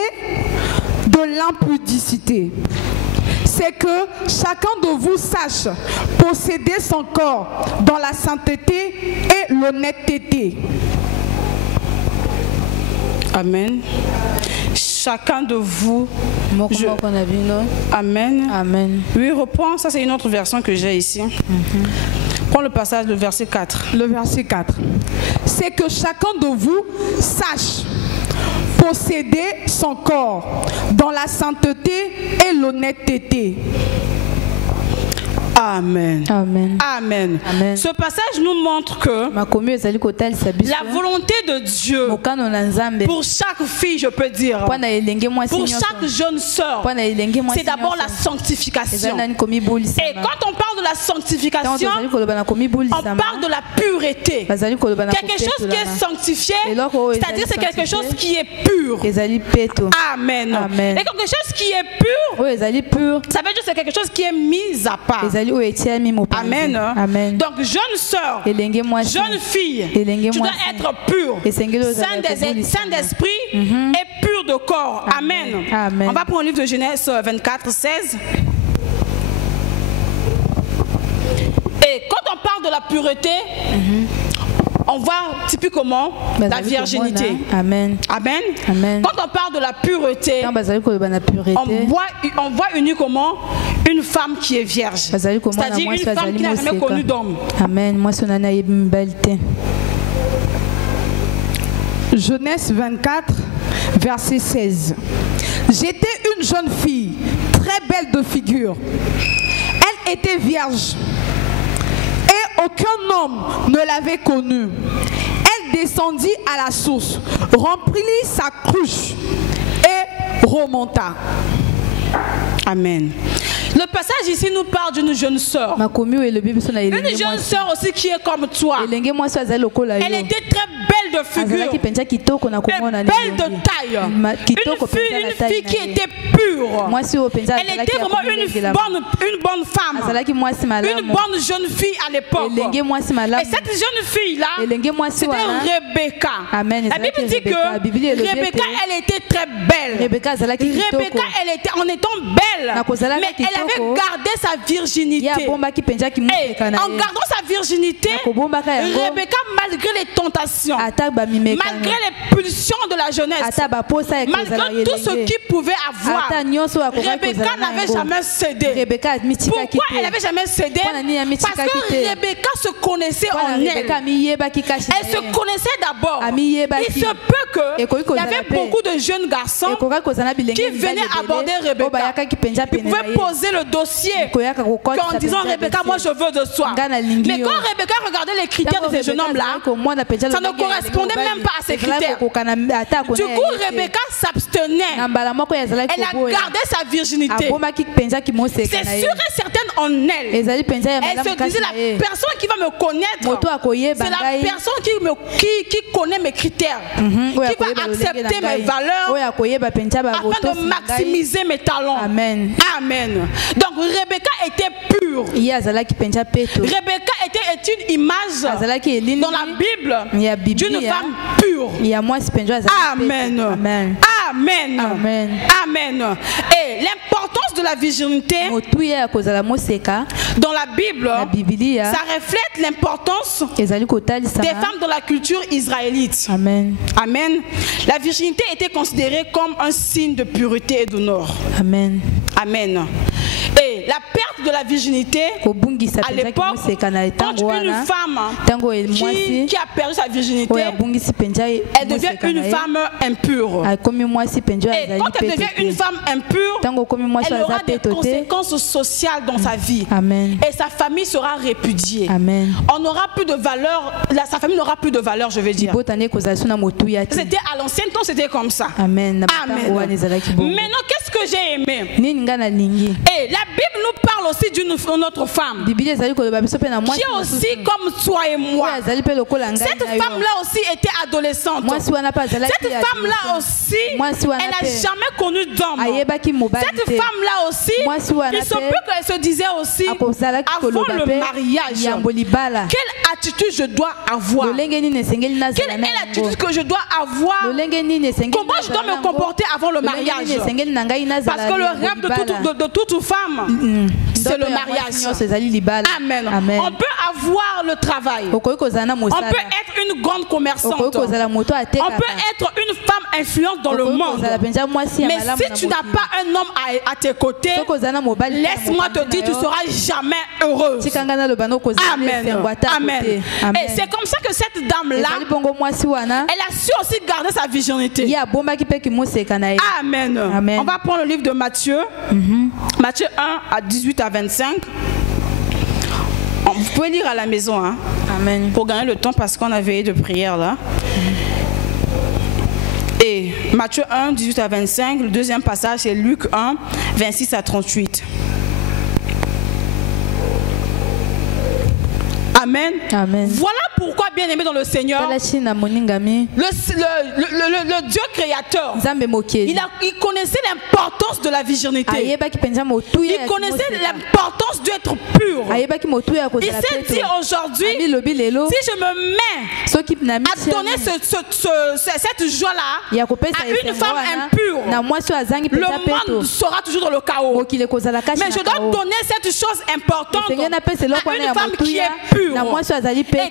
de l'impudicité. C'est que chacun de vous sache posséder son corps dans la sainteté et l'honnêteté. Amen. Chacun de vous. Amen. Amen. Oui, reprends. Ça, c'est une autre version que j'ai ici. Prends le passage, le verset 4. Le verset 4. C'est que chacun de vous sache posséder son corps dans la sainteté et l'honnêteté. Amen. Amen. Amen. Amen. Ce passage nous montre que la volonté de Dieu pour chaque fille, je peux dire, pour chaque jeune sœur, c'est d'abord la sanctification. Et quand on parle de la sanctification, on parle de la pureté. Quelque chose qui est sanctifié, c'est-à-dire c'est quelque chose qui est pur. Amen. Amen. Et quelque chose qui est pur, ça veut dire c'est quelque chose qui est mis à part. Amen. Amen. Donc jeune sœur, jeune fille, tu dois être pure, saint d'esprit et pur de corps. Amen. Amen. On va prendre le livre de Genèse 24, 16. Et quand on parle de la pureté, on voit typiquement la virginité. Amen. Amen. Amen. Quand on parle de la pureté, on voit uniquement une femme qui est vierge. C'est-à-dire une femme qui n'a jamais connu d'homme. Amen. Genèse 24, verset 16. J'étais une jeune fille, très belle de figure. Elle était vierge et aucun homme ne l'avait connue. Elle descendit à la source, remplit sa cruche et remonta. Amen. Le passage ici nous parle d'une jeune sœur. Une jeune sœur aussi qui est comme toi. Elle était très belle de figure. Belle de taille. Une fille qui était pure. Elle était vraiment une bonne femme. Une bonne jeune fille à l'époque. Et cette jeune fille-là, c'était Rebecca. La Bible dit que Rebecca, elle était très belle. Rebecca, elle était, en étant belle, mais elle avait gardé sa virginité. Et en gardant sa virginité, Rebecca, malgré les tentations, malgré les pulsions de la jeunesse, malgré tout ce qu'il pouvait avoir, Rebecca n'avait jamais cédé. Pourquoi elle n'avait jamais cédé? Parce que Rebecca se connaissait en elle. Elle se connaissait d'abord. Il se peut qu'il y avait beaucoup de jeunes garçons qui venaient aborder Rebecca. Ils pouvaient poser le dossier en disant Rebecca, moi je veux de soi. Mais quand Rebecca regardait les critères de ces jeunes hommes-là, ça ne correspondait même pas à ces critères. Du coup, Rebecca s'abstenait. Elle a gardé sa virginité. C'est sûr et certain en elle. Elle se disait, la personne qui va me connaître, c'est la personne qui connaît mes critères, qui va accepter mes valeurs afin de maximiser mes talents. Amen. Amen. Donc Rebecca était pure. Rebecca était une image dans la Bible d'une femme pure. Amen. Amen. Amen. Amen. Et l'importance de la virginité dans la Bible, ça reflète l'importance des femmes dans la culture israélite. Amen. Amen. La virginité était considérée comme un signe de pureté et d'honneur. Amen. Amen. Et la perte de la virginité à l'époque, quand une femme qui a perdu sa virginité, elle devient une femme impure. Et quand elle devient une femme impure, elle aura des conséquences sociales dans sa vie. Amen. Et sa famille sera répudiée. Amen. On n'aura plus de valeur, sa famille n'aura plus de valeur, je veux dire. C'était à l'ancienne temps, c'était comme ça. Amen. Amen. Maintenant, qu'est-ce que j'ai aimé? Et la Bible nous parle aussi d'une autre femme qui est aussi comme toi et moi. Cette femme-là aussi était adolescente. Cette femme-là aussi, elle n'a jamais connu d'homme. Cette femme-là aussi, il se peut qu'elle se disait aussi avant le mariage, quelle attitude je dois avoir? Quelle est l'attitude que je dois avoir? Comment je dois me comporter avant le mariage? Parce que le rêve de toute femme, c'est le mariage. Amen. Amen. On peut avoir le travail. On peut être une grande commerçante. On peut être une femme influente dans le monde. Mais si tu n'as pas un homme à tes côtés, laisse-moi te dire, tu ne seras jamais heureux. Amen. Amen. Et c'est comme ça que cette dame-là, elle a su aussi garder sa virginité. Amen. Amen. On va prendre le livre de Matthieu. Matthieu 1 à 18 à 25. Vous pouvez lire à la maison, hein? Amen. Pour gagner le temps parce qu'on a veillé de prière là. Et Matthieu 1, 18 à 25, le deuxième passage c'est Luc 1, 26 à 38. Amen. Amen. Voilà pourquoi, bien aimé dans le Seigneur, le Dieu créateur, il connaissait l'importance de la virginité. Il connaissait l'importance d'être pur. Il s'est dit aujourd'hui, si je me mets à donner cette joie-là à une femme impure, le monde sera toujours dans le chaos. Mais je dois donner cette chose importante à une femme qui est pure. Et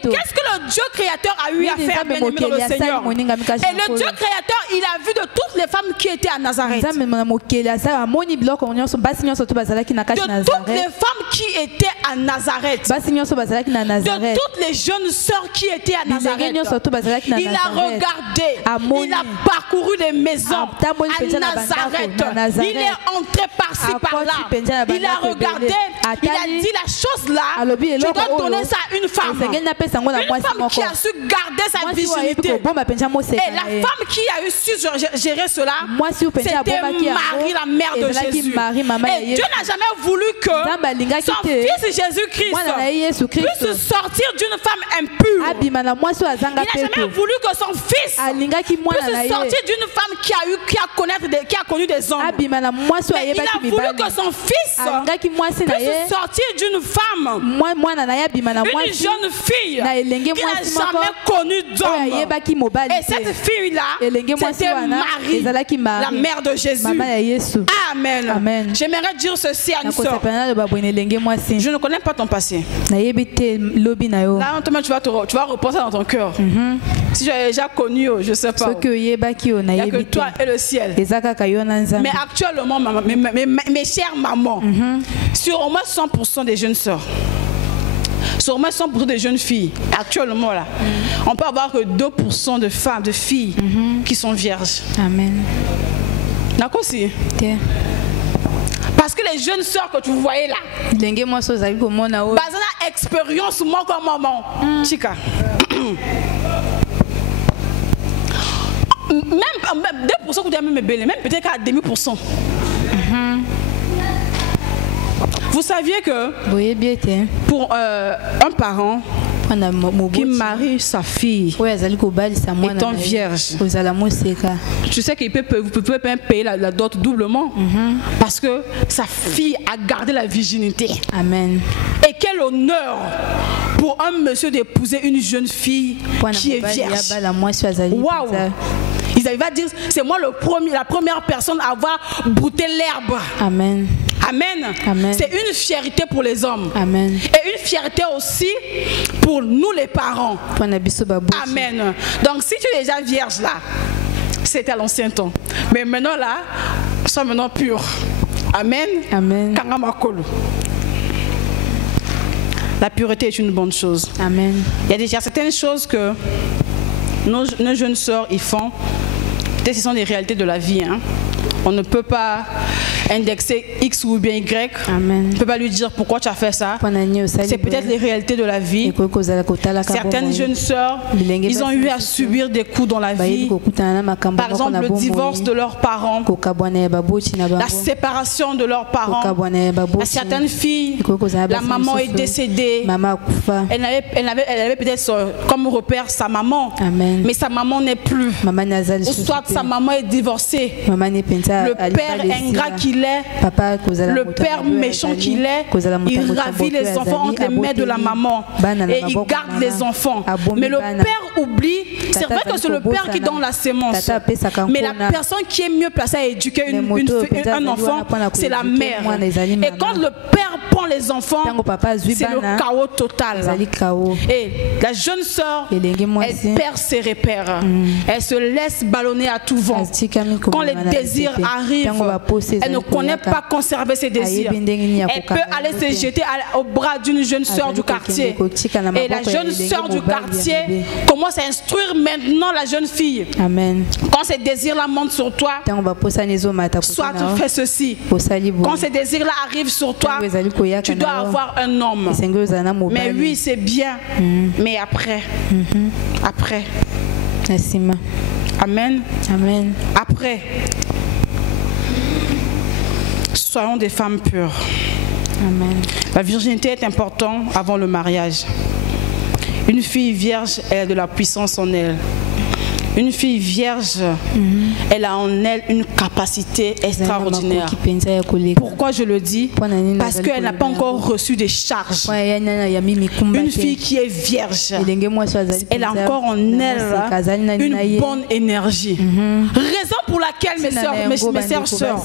qu'est-ce que le Dieu créateur a eu à faire, bien-aimé dans le Seigneur. Et le Dieu créateur, il a vu de toutes les femmes qui étaient à Nazareth. De toutes les femmes qui étaient à Nazareth. De toutes les jeunes sœurs qui étaient à Nazareth. Il a regardé, il a parcouru les maisons à Nazareth. Il est entré par-ci, par-là. Il a regardé, il a dit la chose là, tu dois donner ça à une femme. Une femme qui a su garder sa virginité. Et la femme qui a eu su gérer cela, c'était Marie, la mère de Jésus. Et Dieu n'a jamais voulu que son fils Jésus-Christ puisse sortir d'une femme impure. Il n'a jamais voulu que son fils puisse sortir d'une femme qui a connu des hommes. Mais il a voulu que son fils puisse sortir d'une femme, une jeune fille qui n'a jamais connu d'homme. Et cette fille-là, c'était Marie, la mère de Jésus. Amen. J'aimerais dire ceci à une soeur. Je ne connais pas ton passé. Là, tu vas repenser dans ton cœur. Si tu as déjà connu, je ne sais pas. Il n'y a que toi et le ciel. Mais actuellement, mes chères mamans, sur au moins 100% des jeunes sœurs, sur au moins 100% des jeunes filles, actuellement là, on peut avoir que 2% de femmes, de filles qui sont vierges. Amen. D'accord aussi. Parce que les jeunes sœurs que tu voyais là, basées sur expérience, moi comme maman, chica. Même 2% que tu as même belle, même peut-être qu'à 0,5%. Vous saviez que pour un parent qui marie sa fille étant vierge, tu sais qu'il peut même payer la dot doublement parce que sa fille a gardé la virginité. Amen. Et quel honneur pour un monsieur d'épouser une jeune fille qui est vierge. Waouh! Il va dire, c'est moi la première personne à avoir brouté l'herbe. Amen. Amen. Amen. C'est une fierté pour les hommes. Amen. Et une fierté aussi pour nous les parents. Amen. Donc si tu es déjà vierge là, c'était à l'ancien temps. Mais maintenant là, sois maintenant pur. Amen. Amen. La pureté est une bonne chose. Amen. Il y a déjà certaines choses que nos jeunes sœurs y font. Peut-être ce sont des réalités de la vie. On ne peut pas indexer X ou bien Y. Amen. On ne peut pas lui dire pourquoi tu as fait ça. C'est peut-être les réalités de la vie. Certaines jeunes sœurs, ils ont eu à subir des coups dans la vie. Par exemple, le divorce de leurs parents, la séparation de leurs parents. À certaines filles, la maman est décédée. Elle avait peut-être comme repère sa maman, mais sa maman n'est plus. Ou soit sa maman est divorcée. Le père ingrat qu'il est, le père méchant qu'il est, il ravit les enfants entre les mains de la maman et il garde les enfants. Mais le père oublie, c'est vrai que c'est le père qui donne la sémence, mais la personne qui est mieux placée à éduquer un enfant, c'est la mère. Et quand le père prend les enfants, c'est le chaos total. Et la jeune sœur, elle perd ses repères, elle se laisse ballonner à tout vent. Quand les désirs arrivent, elle ne connaît pas conserver ses désirs. Elle peut aller se jeter au bras d'une jeune sœur du quartier. Et la jeune sœur du quartier commence à instruire maintenant la jeune fille. Amen. Quand ces désirs-là montent sur toi, soit tu fais ceci. Quand ces désirs-là arrivent sur toi, tu dois avoir un homme. Mais oui, c'est bien. Mais après, après. Amen. Amen. Après, soyons des femmes pures. Amen. La virginité est importante avant le mariage. Une fille vierge, elle a de la puissance en elle. Une fille vierge, elle a en elle une capacité extraordinaire. Pourquoi je le dis? Parce qu'elle n'a pas encore reçu des charges. Une fille qui est vierge, elle a encore en elle une bonne énergie. Raison pour laquelle, mes chères sœurs,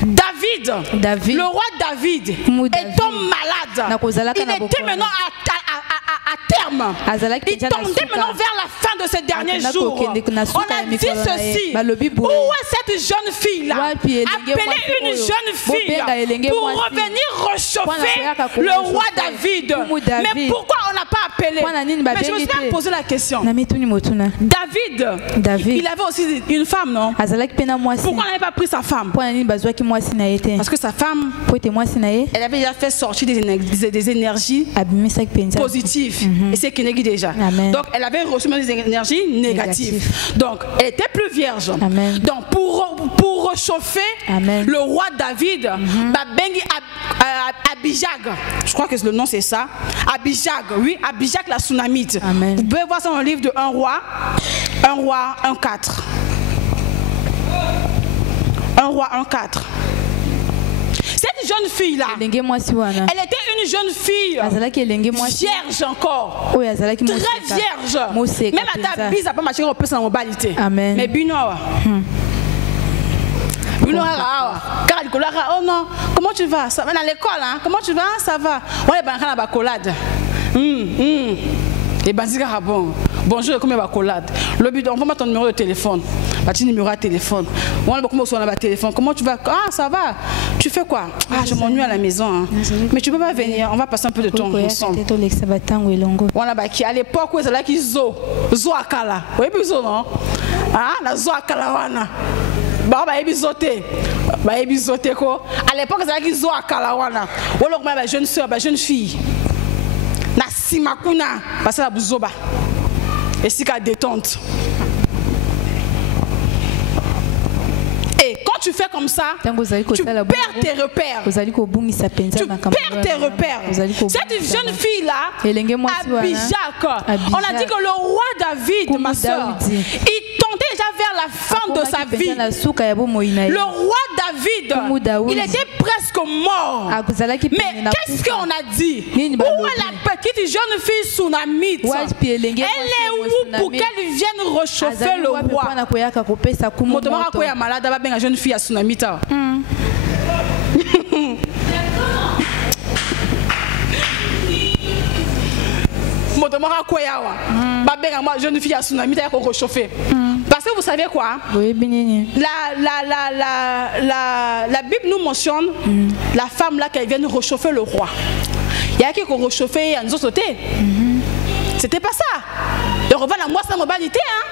David, le roi David, étant malade, il était maintenant à terme. Il tendait maintenant vers la fin de ces derniers jours. On a dit ceci. Où est cette jeune fille-là? Appelez une jeune fille pour revenir réchauffer le roi David. Mais pourquoi on n'a pas appelé? Mais je me suis même posé la question. David, il avait aussi une femme, non? Pourquoi on n'avait pas pris sa femme? Parce que sa femme, elle avait déjà fait sortir des énergies positives. Et c'est qui néglige déjà. Donc elle avait reçu des énergies négatives. Donc elle était plus vierge. Donc pour réchauffer le roi David, Abijag, je crois que le nom c'est ça. Abijag, oui, Abijag la Sunamite. Vous pouvez voir ça dans le livre de 1 roi 1:4. 1 roi 1:4. Cette jeune fille-là, elle était une jeune fille vierge encore, très vierge. Même à ta bise, elle n'a pas marché en plus en mobilité. Mais Binoa, oh non, comment tu vas? Ça va dans l'école, hein? Comment tu vas? Ça va. On est dans la bacolade. Et Banzika, bon. Bonjour, comment va collade? Le but, on va mettre ton numéro de téléphone. Petit numéro de téléphone. On va comment sur le téléphone. Comment tu vas? Ah, ça va. Tu fais quoi? Ah, je m'ennuie à la maison. Hein. Mais tu peux pas venir. On va passer un peu de temps ensemble. Voilà, à l'époque où c'est là qu'ils zo akala. Oui, puis zo non. Ah, la zo akala wana. Bah, ebizoté quoi. À l'époque c'est là qu'ils zo akala wana. Ou alors ma jeune sœur, ma jeune fille. Na simakuna, parce que la bouzoba. Et c'est qu'à détente. Et quand tu fais comme ça, tu perds tes repères. Tu perds tes repères. Cette jeune fille-là, Abijak, on a dit que le roi David, ma soeur, il tendait déjà vers la fin de sa vie. Le roi David, il était presque mort. Mais qu'est-ce qu'on a dit? Où est la petite jeune fille Sunamite? Elle est où pour qu'elle vienne réchauffer le roi? La jeune fille à Sunamita. Jeune fille à Sunamita pour réchauffer. Parce que vous savez quoi? La Bible nous mentionne la femme là qui vient réchauffer le roi. Il y a qui qui réchauffer à nous autres. C'était pas ça. Le roi la moi c'est la mobilité, hein?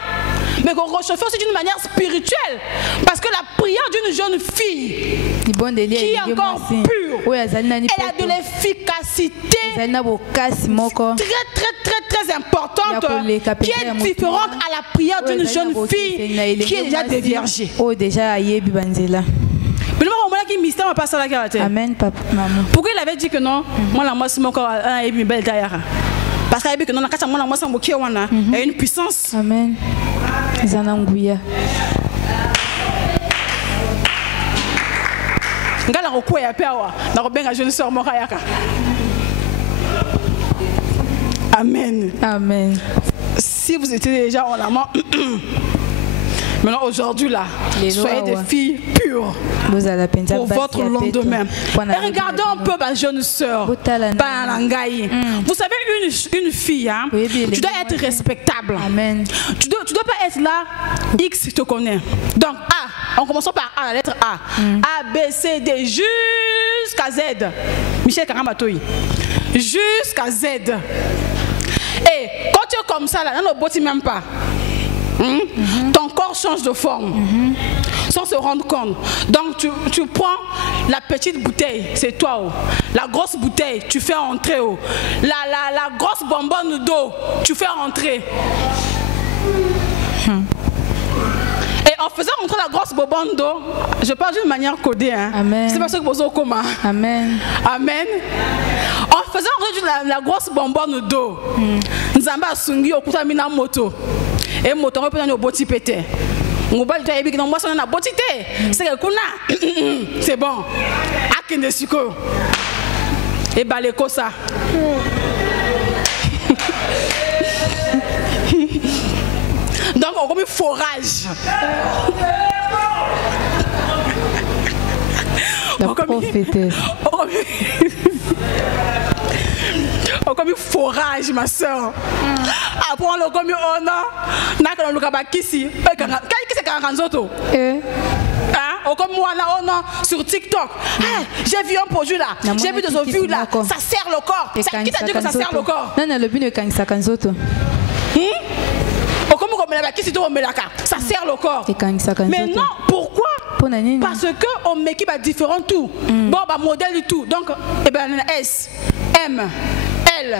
Mais qu'on réchauffe aussi d'une manière spirituelle. Parce que la prière d'une jeune fille qui est encore pure, elle a de l'efficacité très importante qui est différente à la prière d'une jeune fille qui est déjà déviergée. Amen, papa, maman. Pourquoi il avait dit que non? Moi, la moi, c'est mon corps, parce qu'il avait dit que non, il y a une puissance. Amen. Zananguya. Amen. Amen. Si vous étiez déjà en amant, maintenant aujourd'hui là, soyez des filles pures pour votre lendemain. Et regardez un peu ma jeune sœur, Balangaï. Vous savez, une fille, hein, tu dois être respectable. Amen. Tu dois pas être là, X te connaît. Donc A, en commençant par A, la lettre A. A, B, C, D, jusqu'à Z. Michel Karamatoui. Jusqu'à Z. Et quand tu es comme ça, là, on ne bâtit même pas. Ton corps change de forme sans se rendre compte. Donc tu prends la petite bouteille, c'est toi. La grosse bouteille, tu fais entrer. La grosse bonbonne d'eau, tu fais rentrer. Et en faisant rentrer la grosse bonbonne d'eau, je parle d'une manière codée. Hein. C'est pas ce que vous avez comment. Amen. Amen. En faisant rentrer la grosse bonbonne d'eau, Nzamba sungi okutamina moto. Et moto on peut aller au boti pété. On va dire que moi ça on a boti té. C'est que kuna. C'est bon. Akende siko. Et baleko ça. Donc on comme forage. La prophétesse. comme forage, ma soeur. Après, on a comme on a le kabakisi. Qu'est-ce que Karanzoto? Comme moi là, sur TikTok. J'ai vu un produit là. J'ai vu des vues là. Ça serre le corps. Qui t'a dit que ça serre le corps? Non, non, le but de Kanzoto. Ça serre le corps. Mais non, pourquoi? Parce qu'on m'équipe à différents tout. Bon, bah, modèle et tout. Donc, S, M, L,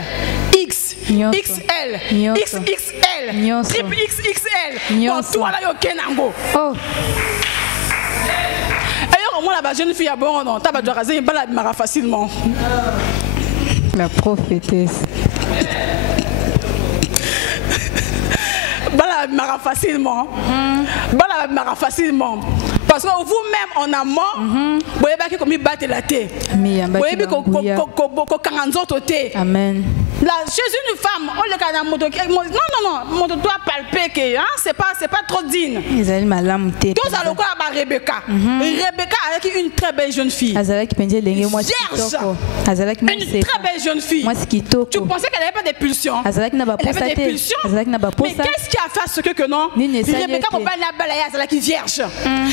X, XL, XXL, triple XXL. Bon, tout là, Kenango. D'ailleurs, moi, la jeune fille a bon, non, t'as pas de raser, elle m'a facilement. La prophétesse. Bala mara facilement. Bala mara facilement. Parce que vous-même en amont, vous voyez pas comme il batte la tête. Vous voyez bien que Amen. Là, chez une femme, on le canard moto. Non, moto doit palper que c'est pas trop digne. Ils allaient malam té. Tous à l'école à Rebecca. Rebecca avec une très belle jeune fille. Azala qui pendait lengue moi. Azala qui une très belle jeune fille. Moi ce qui toko. Tu pensais qu'elle n'avait pas de pulsions? Azala qui n'a pas des pulsions. Azala qui n'a pas mais qu'est-ce qui a fait ce que non? Rebecca n'a pas la balaya, Azala qui vierge.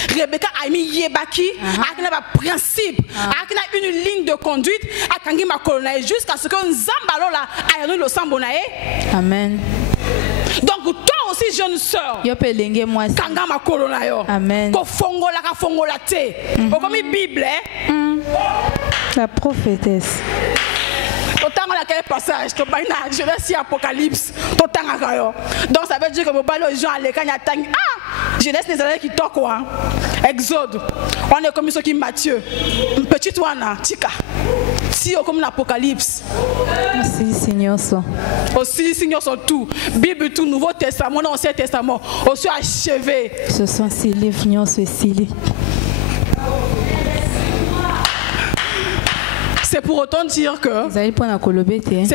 Rebecca a mis yebaki, a n'a pas principe, a n'a une ligne de conduite, a kangi ma colonne jusqu'à ce que Nzambalo là aille le sambonae. Amen. Donc toi aussi jeune sœur. Yo pe lengue moi. Kanga ma colonne yo. Amen. Ko fongola ka fongola te. Comme Bible. La prophétesse. Autant à quel passage, tu vas je laisse Apocalypse, donc ça veut dire que vous parlez aux gens à l'écran, je laisse les élèves qui toquent quoi. Exode, on est comme ceux qui Matthieu, petite wana, tika, si on comme l'Apocalypse. Aussi Seigneur sont. Aussi Seigneur sont tout, Bible tout, Nouveau Testament, Ancien Testament, aussi achevé. Ce sont ces livres, Seigneur, ce scellé. C'est pour autant dire que c'est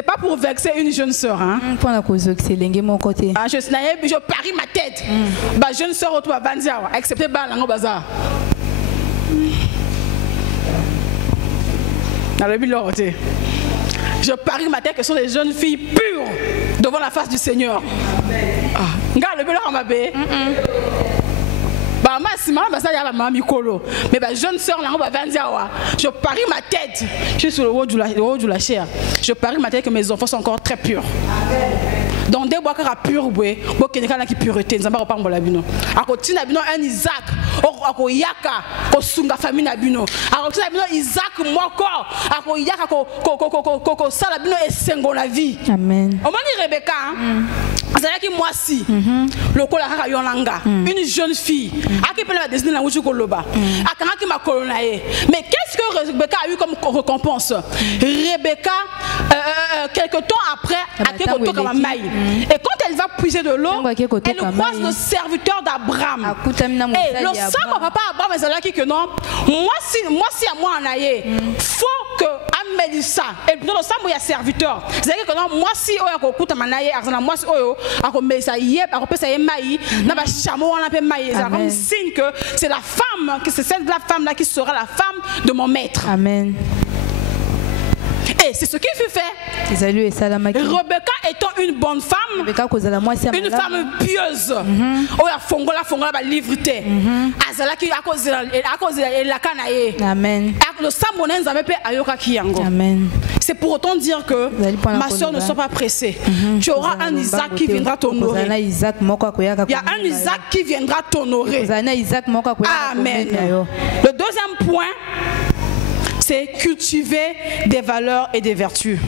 pas pour vexer une jeune sœur. Hein? Je parie ma tête. Ma jeune sœur autour à Bandia, excepté Balango Bazar. Je parie ma tête que ce sont des jeunes filles pures devant la face du Seigneur. Regarde le bel homme à bé. Mais ma jeune soeur, je parie ma tête. Je suis sur le haut de la chair. Je parie ma tête que mes enfants sont encore très purs. Donc, dès que tu pur, tu es qui pureté. Tu n'as pas un Isaac, un Yaka, un Sunga famille. Un Isaac, moi encore, un Yaka, un Salabino et Sengo la vie. Amen. On m'a dit Rebecca, c'est moi si, le col à Yolanga, une jeune fille, à qui peut la désigner la Wuchu Koloba, à qui m'a colonaé. Mais qu'est-ce que Rebecca a eu comme récompense? Rebecca, quelque temps après, a été comme maille. Et quand elle va puiser de l'eau, elle croise le serviteur d'Abraham. Et le sang de papa Abraham est là qui que non. Moi si à moi en aille, faut que Mélissa et plutôt le sang il y a serviteur. C'est-à-dire que non, moi si on a écoute manaye, moi si on a Mélissa yé, on peut ça y maï, n'a pas chameau on a pas maï. C'est comme signe que c'est la femme, que c'est cette femme là qui sera la femme de mon maître. Amen. Et c'est ce qu'il fut fait. Rebecca étant une bonne femme, une femme pieuse, Amen. C'est pour autant dire que ma soeur ne soit pas pressée. Tu auras un Isaac qui viendra t'honorer. Il y a un Isaac qui viendra t'honorer. Amen. Le deuxième point, c'est cultiver des valeurs et des vertus.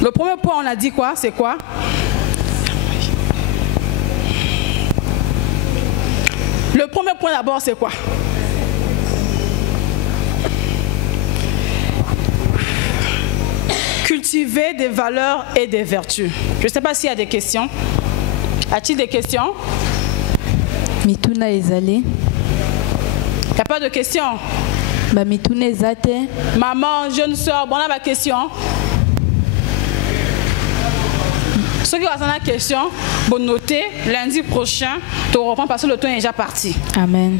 Le premier point, on a dit quoi? C'est quoi? Le premier point d'abord, c'est quoi? Cultiver des valeurs et des vertus. Je ne sais pas s'il y a des questions. A-t-il des questions? Mituna ezali. Il n'y a pas de questions? Maman, jeune soeur, bon là ma question. Ceux qui ont la question, bon notez, lundi prochain, tu reprends parce que le temps est déjà parti. Amen.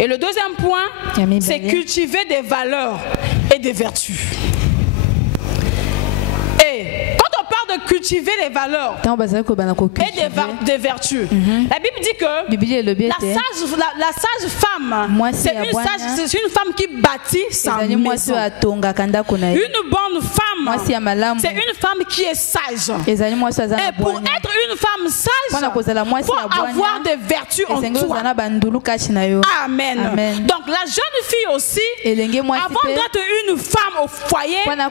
Et le deuxième point, c'est cultiver des valeurs et des vertus. cultiver les valeurs et des vertus. La Bible dit que la sage femme, c'est une femme qui bâtit sa maison. Une bonne femme, c'est une femme qui est sage. Et pour être une femme sage, il faut avoir des vertus en toi. Amen. Donc la jeune fille aussi, avant d'être une femme au foyer, elle doit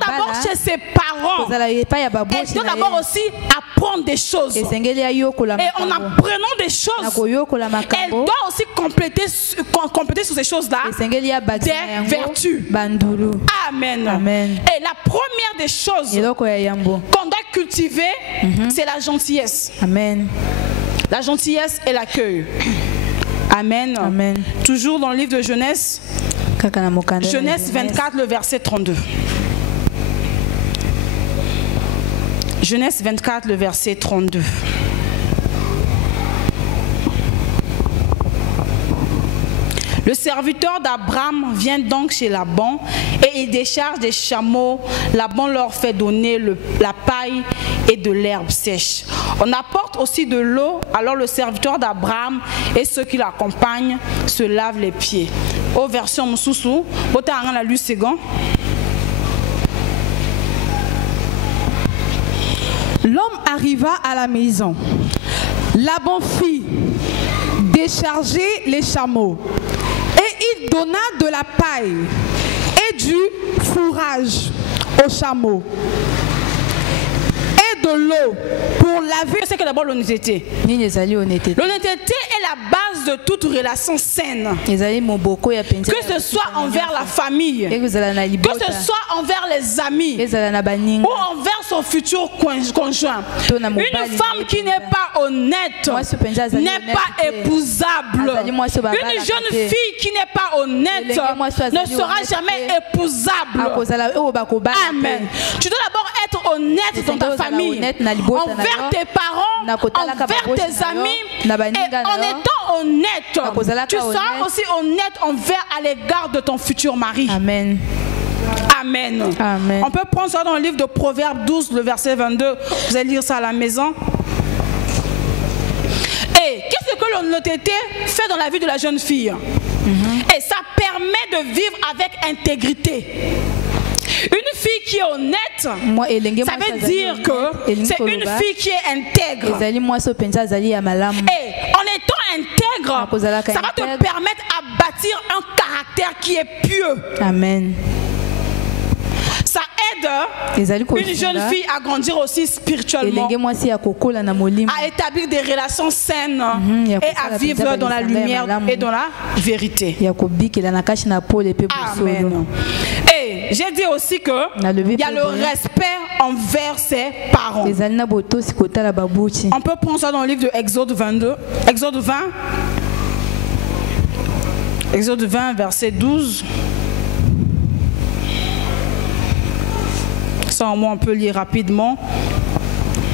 d'abord chez ses parents. Elle doit d'abord aussi apprendre des choses. Et en apprenant des choses, elle doit aussi compléter sur ces choses-là des vertus. Amen. Et la première des choses qu'on doit cultiver, c'est la gentillesse. Amen. La gentillesse et l'accueil. Amen. Toujours dans le livre de Genèse. Genèse 24, le verset 32. Genèse 24, le verset 32. Le serviteur d'Abraham vient donc chez Laban et il décharge des chameaux. Laban leur fait donner la paille et de l'herbe sèche. On apporte aussi de l'eau. Alors le serviteur d'Abraham et ceux qui l'accompagnent se lavent les pieds. Au version Moussoussou, la lu second. L'homme arriva à la maison. Laban fit décharger les chameaux. Et il donna de la paille et du fourrage aux chameaux et de l'eau pour laver. C'est que d'abord l'honnêteté. L'honnêteté est la base de toute relation saine. Que ce soit envers la famille, que ce soit envers les amis ou envers son futur conjoint. Une femme qui n'est pas honnête n'est pas épousable. Une jeune fille qui n'est pas honnête ne sera jamais épousable. Amen. Tu dois d'abord être honnête dans ta famille, envers tes parents, envers tes amis, et en étant honnête, tu seras aussi honnête à l'égard de ton futur mari. Amen. On peut prendre ça dans le livre de Proverbes 12, le verset 22. Vous allez lire ça à la maison. Et qu'est-ce que l'honnêteté fait dans la vie de la jeune fille? Et ça permet de vivre avec intégrité. Une fille qui est honnête, ça veut dire que c'est une fille qui est intègre. Et en étant intègre, ça va te permettre à bâtir un caractère qui est pieux. Amen. Ça aide une jeune fille à grandir aussi spirituellement, à établir des relations saines et à vivre dans la lumière et dans la vérité. Amen. Et j'ai dit aussi qu'il y a le respect envers ses parents. On peut prendre ça dans le livre de Exode 22, Exode 20, verset 12. Ça, au moins, on peut lire rapidement.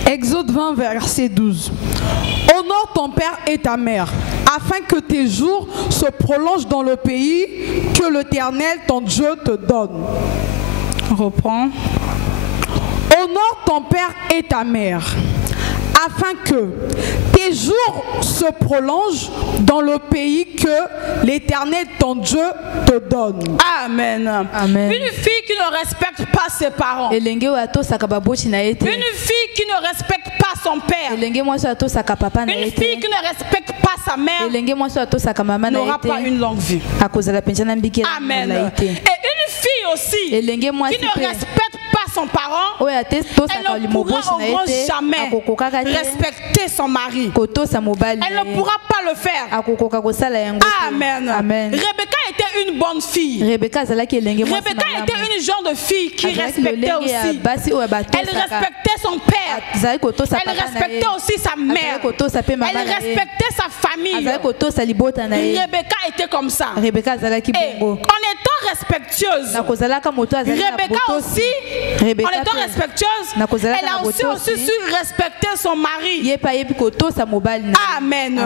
Exode 20, verset 12. Honore ton père et ta mère, afin que tes jours se prolongent dans le pays que l'Éternel, ton Dieu, te donne. On reprend. Honore ton père et ta mère, afin que tes jours se prolongent dans le pays que l'Éternel, ton Dieu, te donne. Amen. Une fille qui ne respecte pas ses parents, une fille qui ne respecte pas son père, une fille qui ne respecte pas sa mère n'aura pas une longue vie. Amen. Et une fille aussi qui ne respecte pas son parent, elle ne pourra au moins jamais respecter son mari. Elle ne pourra pas le faire. Amen. Rebecca était une bonne fille. Rebecca était une genre de fille qui respectait aussi. Elle respectait son père. Elle respectait aussi sa mère. Elle respectait sa famille. Rebecca était comme ça. Et en étant respectueuse, Rebecca aussi, en étant respectueuse, elle a aussi su respecter son mari. Amen.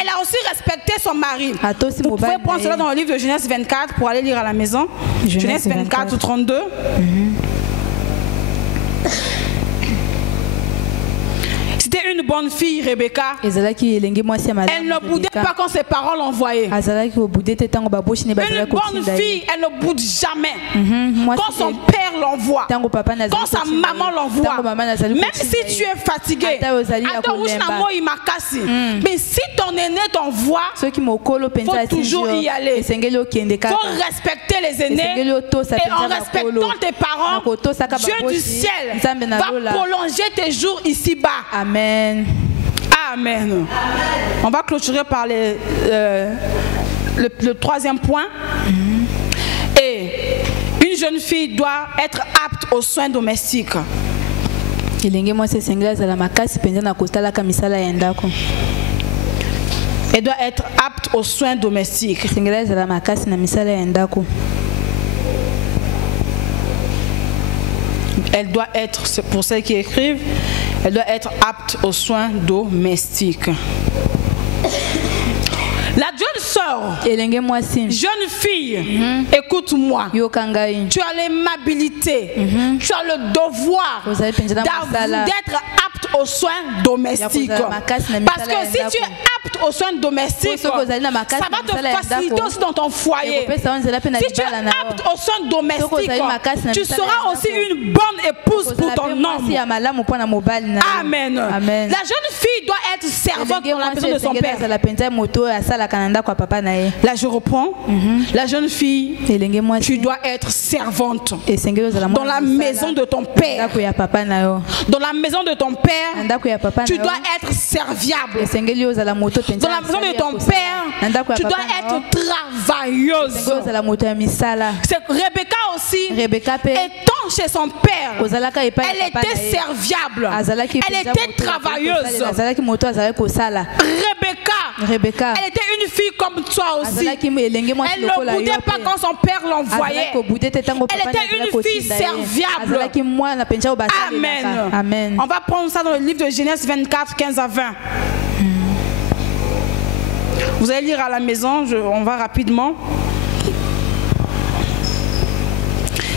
Elle a aussi respecté son mari. Vous pouvez prendre cela dans le livre de Genèse 24 pour aller lire à la maison. Genèse 24 ou 32. C'était une bonne fille, Rebecca. Elle ne boudait pas quand ses parents l'envoyaient. Une bonne fille, elle ne boude jamais. Quand son père l'envoie, quand sa maman l'envoie, même si tu es fatigué, mais si ton aîné t'envoie, il faut toujours y aller. Il faut respecter les aînés. Et en respectant tes parents, Dieu du ciel va prolonger tes jours ici-bas. Amen. Amen. On va clôturer par le troisième point. Et une jeune fille doit être apte aux soins domestiques. Elle doit être apte aux soins domestiques. Elle doit être, pour celles qui écrivent, elle doit être apte aux soins domestiques. La jeune sœur, jeune fille, écoute-moi. Tu as l'aimabilité, tu as le devoir d'être apte aux soins domestiques. Parce que si tu es apte aux soins domestiques, ça va te faciliter aussi dans ton foyer. Si tu es apte aux soins domestiques, tu seras aussi une bonne épouse pour ton homme. Amen. La jeune fille doit être servante dans la maison de son père. Là je reprends. La jeune fille, tu dois être servante dans la maison de ton père. Dans la maison de ton père, tu dois être serviable. Dans la maison de ton père, tu dois être travailleuse. C'est Rebecca aussi, étant chez son père, elle était serviable, elle était travailleuse. Rebecca, elle était une fille comme toi aussi. Elle ne boudait pas quand son père l'envoyait. Elle était une fille serviable. Amen. On va prendre ça dans le livre de Genèse 24, 15 à 20. Vous allez lire à la maison, on va rapidement.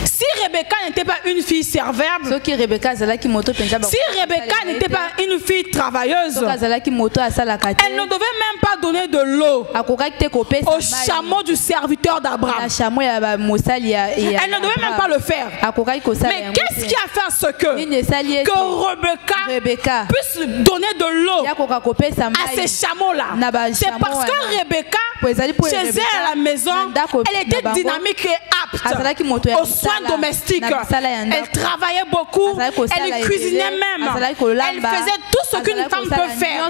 Si Rebecca n'était pas une fille serviable, si Rebecca n'était pas une fille travailleuse, elle ne devait même pas donner de l'eau au chameau du serviteur d'Abraham. Elle ne devait même pas le faire. Mais qu'est-ce qui a fait à ce que Rebecca puisse donner de l'eau à ces chameaux-là? C'est parce que Rebecca, chez elle à la maison, elle était dynamique et apte aux soins domestiques. Elle travaillait beaucoup, elle cuisinait même, elle faisait tout ce qu'une femme peut faire.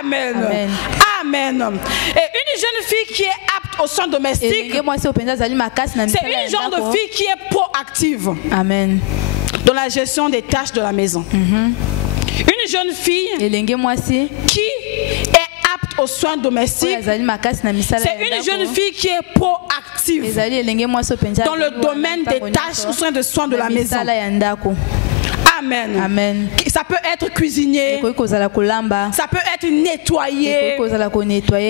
Amen. Amen. Et une jeune fille qui est apte aux soins domestiques, c'est une genre de fille qui est proactive. Amen. Dans la gestion des tâches de la maison. Une jeune fille qui est apte aux soins domestiques, c'est une jeune fille qui est proactive dans le domaine des tâches aux soins de la maison. Amen. Ça peut être cuisinier, ça peut être nettoyer,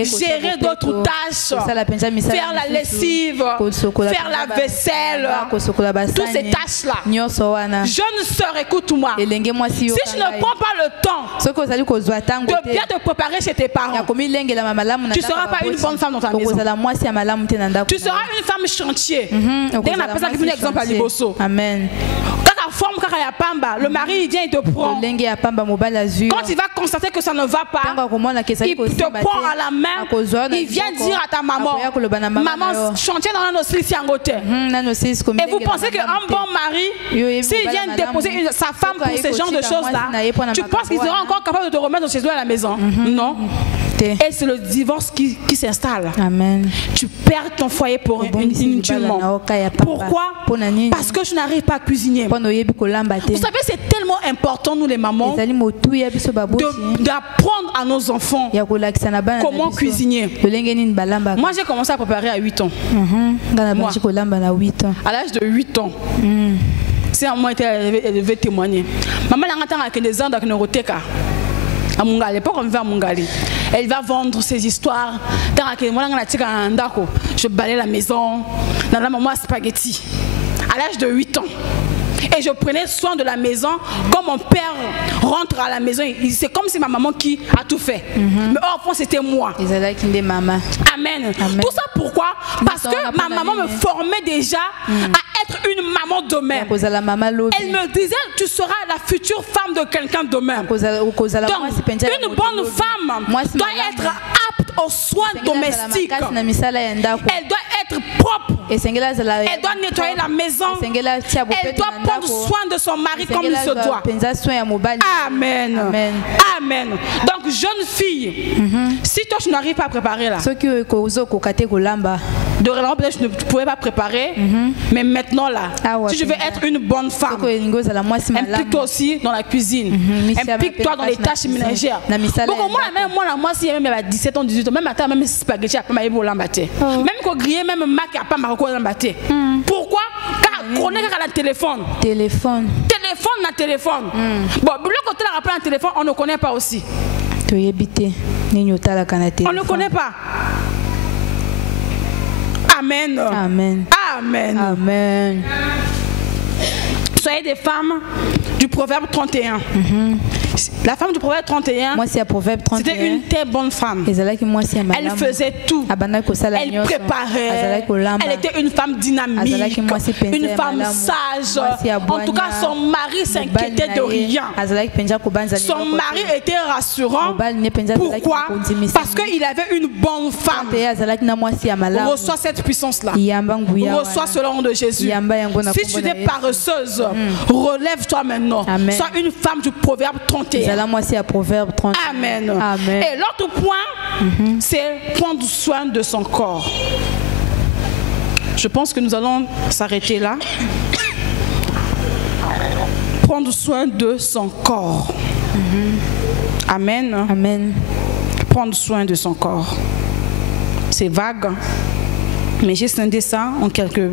gérer d'autres tâches, faire la lessive, faire la vaisselle, toutes ces tâches-là. Jeune sœur, écoute-moi. Si je ne prends pas le temps de bien te préparer chez tes parents, tu ne seras pas une bonne femme dans ta maison. Tu seras une femme chantier. Amen. Le mari il vient, il te prend. Quand il va constater que ça ne va pas, il te prend à la main, il vient dire à ta maman, maman, chantier dans un ici en côté. Et vous pensez qu'un bon mari, s'il vient déposer sa femme pour ce genre de choses-là, tu penses qu'il sera encore capable de te remettre chez lui à la maison? Non. Et c'est le divorce qui s'installe. Amen. Tu perds ton foyer pour inutilement. Pourquoi? Parce que je n'arrive pas à cuisiner. Vous savez, c'est tellement important, nous les mamans, d'apprendre à nos enfants comment cuisiner. Moi, j'ai commencé à préparer à 8 ans. Moi, à l'âge de 8 ans. C'est à moi elle devait témoigner. Maman a avec des ans dans le Roteka. À l'époque, on vivait à Mungali. Elle va vendre ses histoires. Je balais la maison. Dans la maman spaghetti. À l'âge de 8 ans. Et je prenais soin de la maison. Quand mon père rentre à la maison, c'est comme si ma maman qui a tout fait. Mais au fond, c'était moi. Amen. Tout ça pourquoi? Parce que ma maman me formait déjà à être une maman de même. Elle me disait, tu seras la future femme de quelqu'un de même. Donc, une bonne femme doit être apte aux soins domestiques. Elle doit être propre. Elle doit nettoyer la maison. Elle doit prendre soin de son mari comme il se doit. Amen. Amen. Amen. Donc, jeune fille, si toi tu n'arrives pas à préparer là, de réellement peut-être je ne pouvais pas préparer, mais maintenant là, si je veux être une bonne femme, implique-toi aussi dans la cuisine, implique-toi dans les tâches ménagères. Donc moi si il y a 17 ans, 18 ans, même attends, même spaghetti à pas maïbo lambaté, même qu'on grille, même mac à pas marco lambaté. Pourquoi? Car on est à la téléphone. Téléphone na téléphone. Bon, le côté là après un téléphone, on ne connaît pas aussi. On ne connaît pas. Amen. Amen. Amen. Amen. Soyez des femmes du proverbe 31. La femme du proverbe 31, c'était une très bonne femme. Elle faisait tout. Elle préparait. Elle était une femme dynamique, une femme sage. En tout cas, son mari s'inquiétait de rien. Son mari était rassurant. Pourquoi? Parce qu'il avait une bonne femme. Reçois cette puissance-là. Reçois ce nom de Jésus. Si tu es paresseuse, relève-toi maintenant. Sois une femme du proverbe 31. Amen. Amen. Et l'autre point, c'est prendre soin de son corps. Je pense que nous allons s'arrêter là. Prendre soin de son corps. Amen. Amen. Prendre soin de son corps. C'est vague, mais j'ai scindé ça en quelques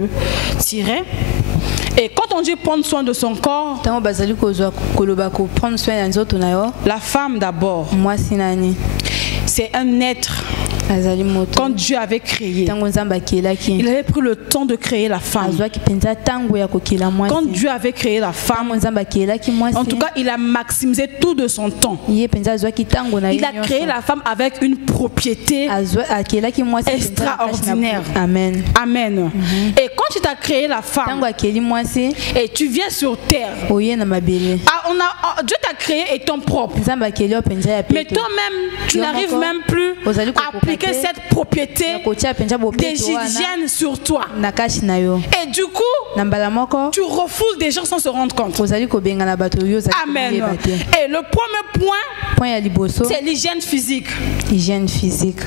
tirets. Et quand on dit prendre soin de son corps, la femme d'abord, c'est un être. Quand Dieu avait créé, il avait pris le temps de créer la femme. Quand Dieu avait créé la femme, en tout cas, il a maximisé tout de son temps. Il a créé la femme avec une propriété extraordinaire. Amen. Amen. Et quand tu as créé la femme et tu viens sur terre, Dieu t'a créé étant propre. Mais toi-même, tu n'arrives même plus à appliquer cette propriété d'hygiène sur toi. Et du coup, tu refoules des gens sans se rendre compte. Amen. Et le premier point, c'est l'hygiène physique. Hygiène physique.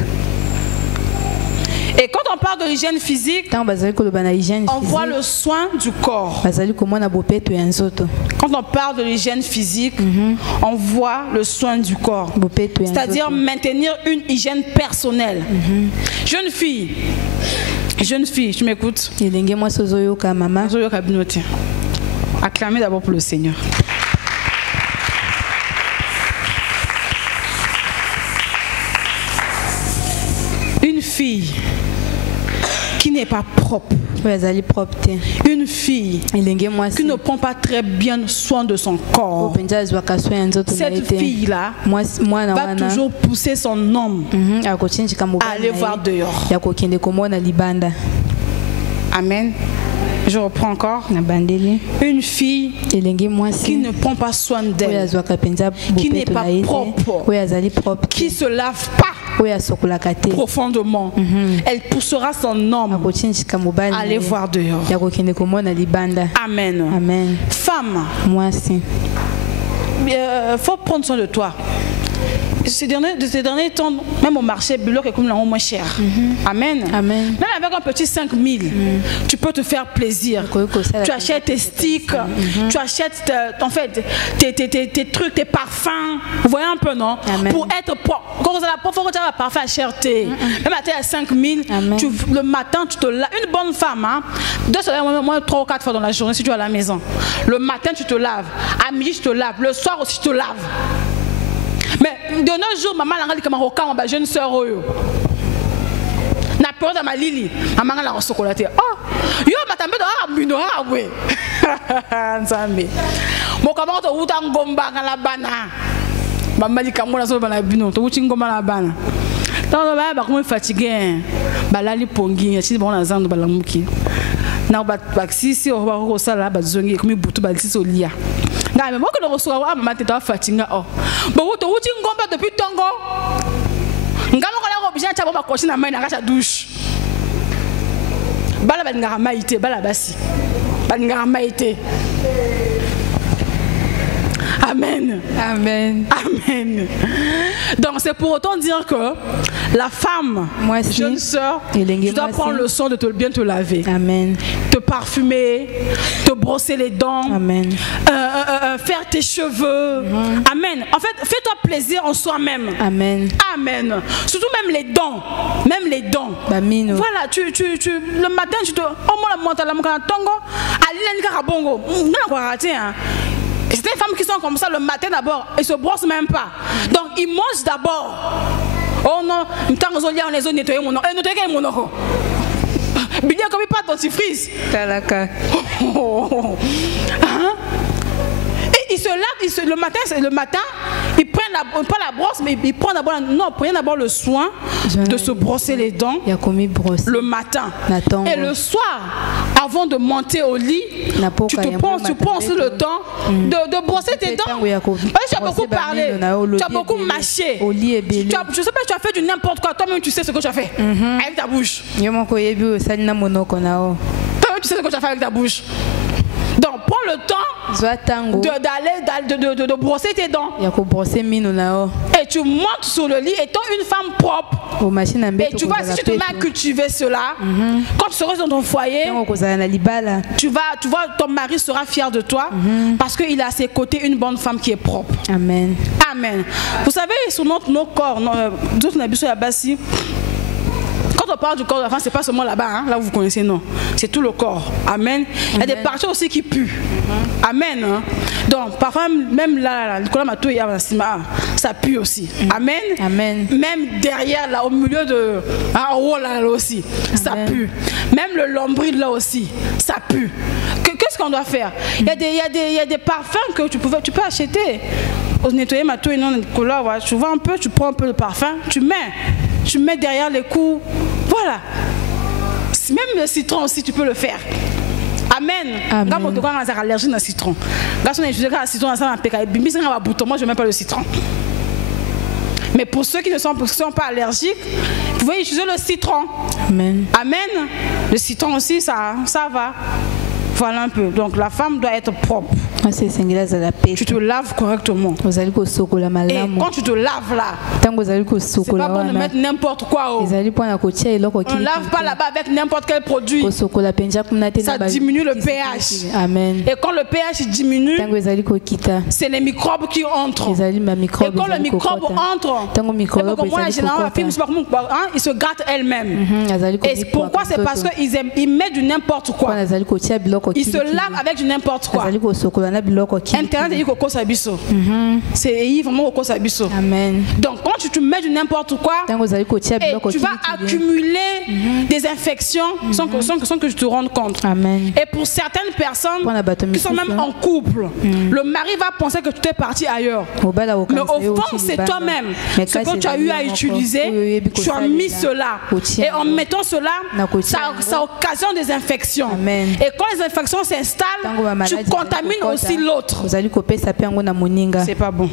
Et quand on parle de l'hygiène physique, on voit le soin du corps. Quand on parle de l'hygiène physique, on voit le soin du corps. C'est-à-dire maintenir une hygiène personnelle. Jeune fille, tu m'écoutes? Acclamez d'abord pour le Seigneur. Une fille qui n'est pas propre, une fille qui ne prend pas très bien soin de son corps, cette fille-là va toujours pousser son homme à aller voir dehors. Amen. Je reprends encore. Une fille qui ne prend pas soin d'elle, qui n'est pas propre, qui ne se lave pas profondément, elle poussera son homme à aller voir dehors. Amen. Amen. Femme, il faut prendre soin de toi. Ces derniers temps, même au marché, Bullock est comme la moins cher. Amen. Amen. Même avec un petit 5000, tu peux te faire plaisir. Tu achètes tes sticks, tu achètes en fait, tes trucs, tes parfums. Vous voyez un peu, non? Amen. Pour être propre. Quand vous avez un parfum à cherté, même à 5000, le matin, tu te laves. Une bonne femme, hein, 3 ou 4 fois dans la journée si tu es à la maison. Le matin, tu te laves. À midi, tu te laves. Le soir aussi, tu te laves. Mais de nos jours, maman l'a dit que ma jeune sœur, n'a période à malili amanga la chocolate oh yo matambe do abino abwe nzambe mokama to uta ngomba ngala bana bamali kamona so bana bino to uti ngomba la bana donc ba ko fatigué balali pongi ya ci bon na zando balamuki na ba sisi o ba ko sala ba zongi ko mi butu ba sisi o lia ngame moko do so wa mama teta fatinga oh bo uto uti ngomba depuis tongo ngama ko la ko bija cha ba ko na mai na ka douche bala ba ngara maite bala basi ba ngara maite. Amen. Amen. Amen. Donc c'est pour autant dire que la femme, jeune sœur, tu dois prendre le soin de bien te laver. Amen. Te parfumer, te brosser les dents. Amen. Faire tes cheveux. Amen. En fait, fais-toi plaisir en soi-même. Amen. Amen. Surtout même les dents. Même les dents. Bamino. Voilà, le matin, tu te... Oh, moi, la monte à la tongo. Alina nika kabongo. Non, on va rater, hein. Et c'est des femmes qui sont comme ça le matin d'abord, ils se brossent même pas. Donc ils mangent d'abord. Oh non, on les a nettoyés mon nom. Nettoyer mon nom. Bien comme il pas dentifrice. Talaka. Et ils se lavent, le matin, ils prennent pas la brosse, mais ils prennent d'abord le soin de se brosser les dents le matin. Et le soir, avant de monter au lit, tu prends le temps de brosser tes dents. Tu as beaucoup parlé, tu as beaucoup mâché. Je ne sais pas, tu as fait du n'importe quoi. Toi-même, tu sais ce que tu as fait avec ta bouche. Toi-même, tu sais ce que tu as fait avec ta bouche. Donc, prends le temps de brosser tes dents. Et tu montes sur le lit étant une femme propre. Et tu vois, si tu te mets à cultiver cela, quand tu seras dans ton foyer, tu vois, ton mari sera fier de toi parce qu'il a à ses côtés une bonne femme qui est propre. Amen. Amen. Vous savez, sur nos corps, quand on parle du corps de la femme, c'est pas seulement là-bas, hein, là où vous connaissez, non. C'est tout le corps. Amen. Il y a des parties aussi qui puent. Amen. Hein. Donc, parfois, même là, ça pue aussi. Amen. Amen. Même derrière, là, au milieu de. En haut, là aussi, ça pue. Même le nombril, là aussi, ça pue. Qu'est-ce qu'on doit faire? Il y a des parfums que tu peux acheter. Au nettoyer ma toile, non, tu vois un peu, tu prends un peu de parfum, tu mets derrière les coups. Voilà. Même le citron aussi, tu peux le faire. Amen. Quand on a allergie au citron. Moi, je ne mets pas le citron. Mais pour ceux qui ne sont pas allergiques, vous pouvez utiliser le citron. Amen. Amen. Le citron aussi, ça va. Voilà un peu. Donc la femme doit être propre. Tu te laves correctement. Et quand tu te laves là, c'est pas bon de mettre n'importe quoi. On ne lave pas là-bas avec n'importe quel produit. Ça diminue le pH. Amen. Et quand le pH diminue, c'est les microbes qui entrent. Et quand le microbe entre, moi généralement, ils se grattent elles-mêmes. Et pourquoi? C'est parce qu'ils mettent du n'importe quoi. Ils se lavent avec du n'importe quoi. Internet est coco sabiso. C'est vraiment coco sabiso. Amen. Donc quand tu te mets du n'importe quoi, et tu vas accumuler des infections sans que tu te rendes compte. Amen. Et pour certaines personnes qui sont même en couple, le mari va penser que tu es parti ailleurs. Mais au fond, c'est toi-même. Ce que tu as eu à utiliser, tu as mis cela. Et en mettant cela, ça occasionne des infections. Amen. Et quand les infections s'installent, tu contamines aussi l'autre. C'est pas bon.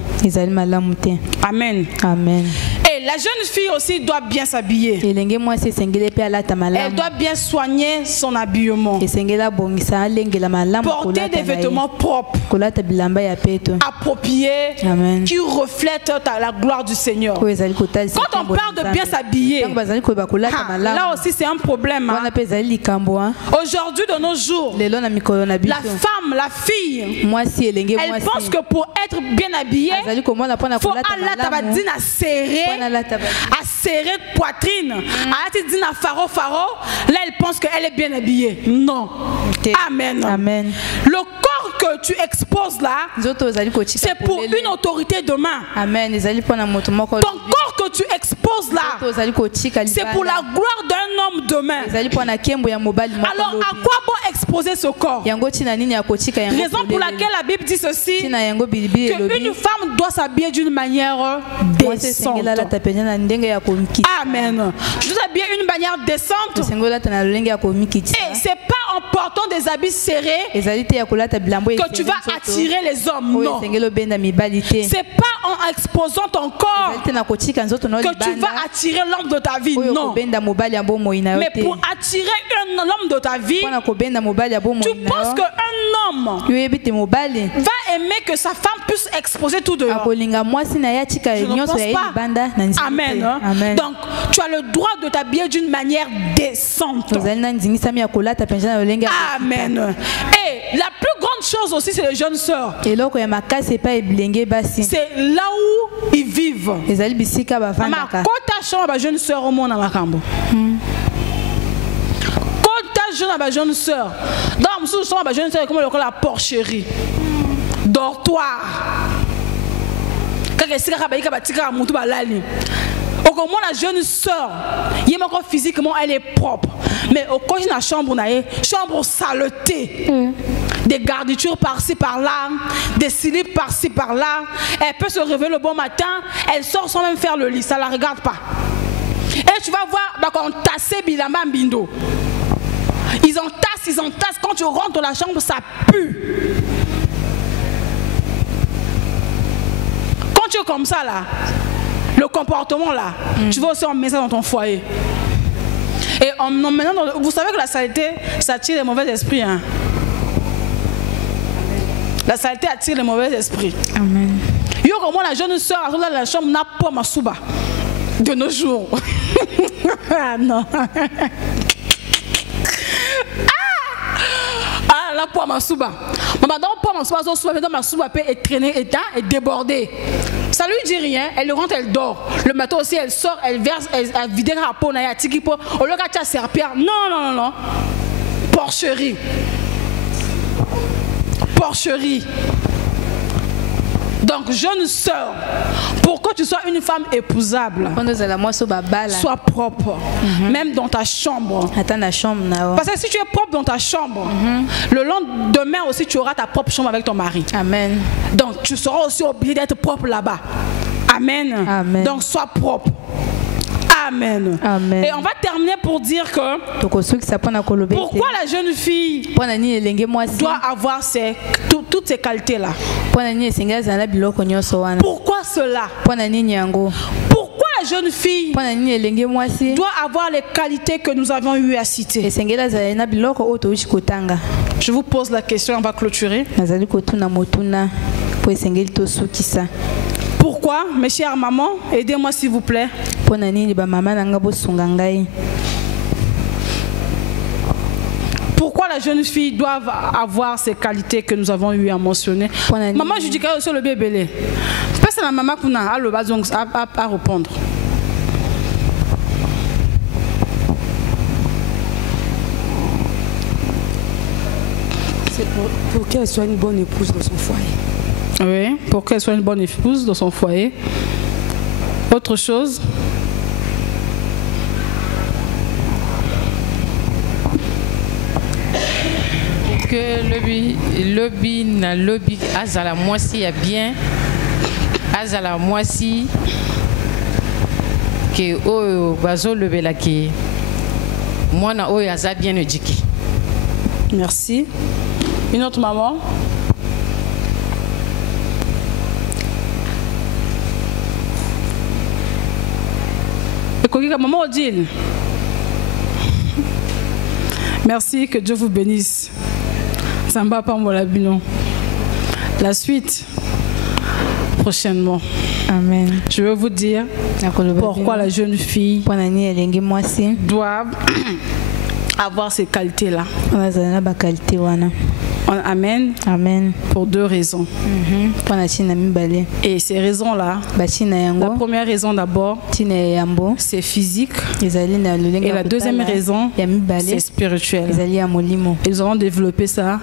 Amen. Amen. Et la jeune fille aussi doit bien s'habiller. Elle doit bien soigner son habillement. Porter des vêtements propres, appropriés, qui reflètent la gloire du Seigneur. Quand on parle de bien s'habiller, là aussi c'est un problème. Aujourd'hui, de nos jours, la femme, la fille, elle pense que pour être bien habillée, il faut à serrer poitrine, à faro. Là, elle pense qu'elle est bien habillée. Non. Amen. Amen. Le corps que tu exposes là, c'est pour une autorité demain. Amen. Ton corps que tu exposes choses-là, c'est pour la gloire d'un homme demain. Alors, à quoi bon exposer ce corps? Raison pour laquelle la Bible dit ceci, qu'une femme doit s'habiller d'une manière décente. Amen. Je dois s'habiller d'une manière décente. Et c'est pas en portant des habits serrés que tu vas attirer les hommes. Non. C'est pas en exposant ton corps que tu vas attirer l'homme de ta vie. Non. Mais pour attirer l'homme de ta vie, tu penses qu'un homme va aimer que sa femme puisse exposer tout dehors? Je ne pense pas. Amen. Donc, tu as le droit de t'habiller d'une manière décente. Amen. Et la plus grande chose aussi, c'est les jeunes sœurs. C'est là où ils vivent. Maman, quand ta chambre jeune sœur au monde à Makambo. Quand ta jeune sœur, dans ma chambre jeune sœur, comme la porcherie, dortoir. Quand elle s'est rabâchée, au moins la jeune sœur, physiquement elle est propre, mais au coin de la chambre, chambre saleté, des garnitures par-ci par-là, des slips par-ci par-là. Elle peut se réveiller le bon matin, elle sort sans même faire le lit, ça la regarde pas. Et tu vas voir, on tasse bilamba bindo. Ils entassent. Quand tu rentres dans la chambre, ça pue. Quand tu es comme ça là, le comportement là, tu vas aussi emmener ça dans ton foyer. Et vous savez que la saleté, ça attire les mauvais esprits. Hein? La saleté attire les mauvais esprits. Amen. Yo, comment la jeune soeur dans la chambre n'a pas ma souba de nos jours. Ah non. Ah la pomme à souba. Maman dans pomme à souba, dans ma souba peut être traînée et débordée. Ça lui dit rien, elle rentre, elle dort. Le matin aussi, elle sort, elle verse, elle vide la peau, elle tiki po. Au lieu de serpillère, non. Porcherie. Donc, jeune sœur, pour que tu sois une femme épousable, sois propre, même dans ta chambre. Parce que si tu es propre dans ta chambre, le lendemain aussi, tu auras ta propre chambre avec ton mari. Amen. Donc, tu seras aussi obligé d'être propre là-bas. Amen. Amen. Donc, sois propre. Amen. Amen. Et on va terminer pour dire que pourquoi la jeune fille doit avoir toutes ces qualités-là. Pourquoi cela? Pourquoi la jeune fille doit avoir les qualités que nous avons eu à citer? Je vous pose la question, on va clôturer. Pourquoi, mes chères mamans, aidez-moi s'il vous plaît. Pourquoi la jeune fille doit avoir ces qualités que nous avons eu à mentionner? Maman, je dis que c'est le bébé. Personne à maman qui a à répondre. C'est pour qu'elle soit une bonne épouse dans son foyer. Oui, pour qu'elle soit une bonne épouse dans son foyer. Autre chose? Pour que le lobby azala moisi a bien, azala moisi que o bazo le belaki, moi na o aza bien éduqué. Merci. Une autre maman? Maman Odile. Merci, que Dieu vous bénisse. Samba Pambolabino. La suite, prochainement. Amen. Je veux vous dire pourquoi la jeune fille doit avoir ces qualités-là. Amen. Amen. Pour deux raisons. Et ces raisons-là, la première raison d'abord, c'est physique. Et la deuxième raison, c'est spirituel. Et nous allons développer ça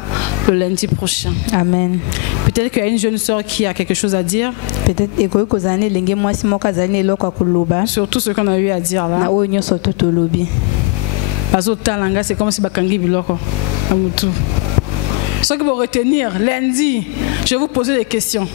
le lundi prochain. Amen. Peut-être qu'il y a une jeune sœur qui a quelque chose à dire. Peut-être surtout ce qu'on a eu à dire là. C'est comme si bakangi biloko. Ce que vous retenir lundi, je vais vous poser des questions.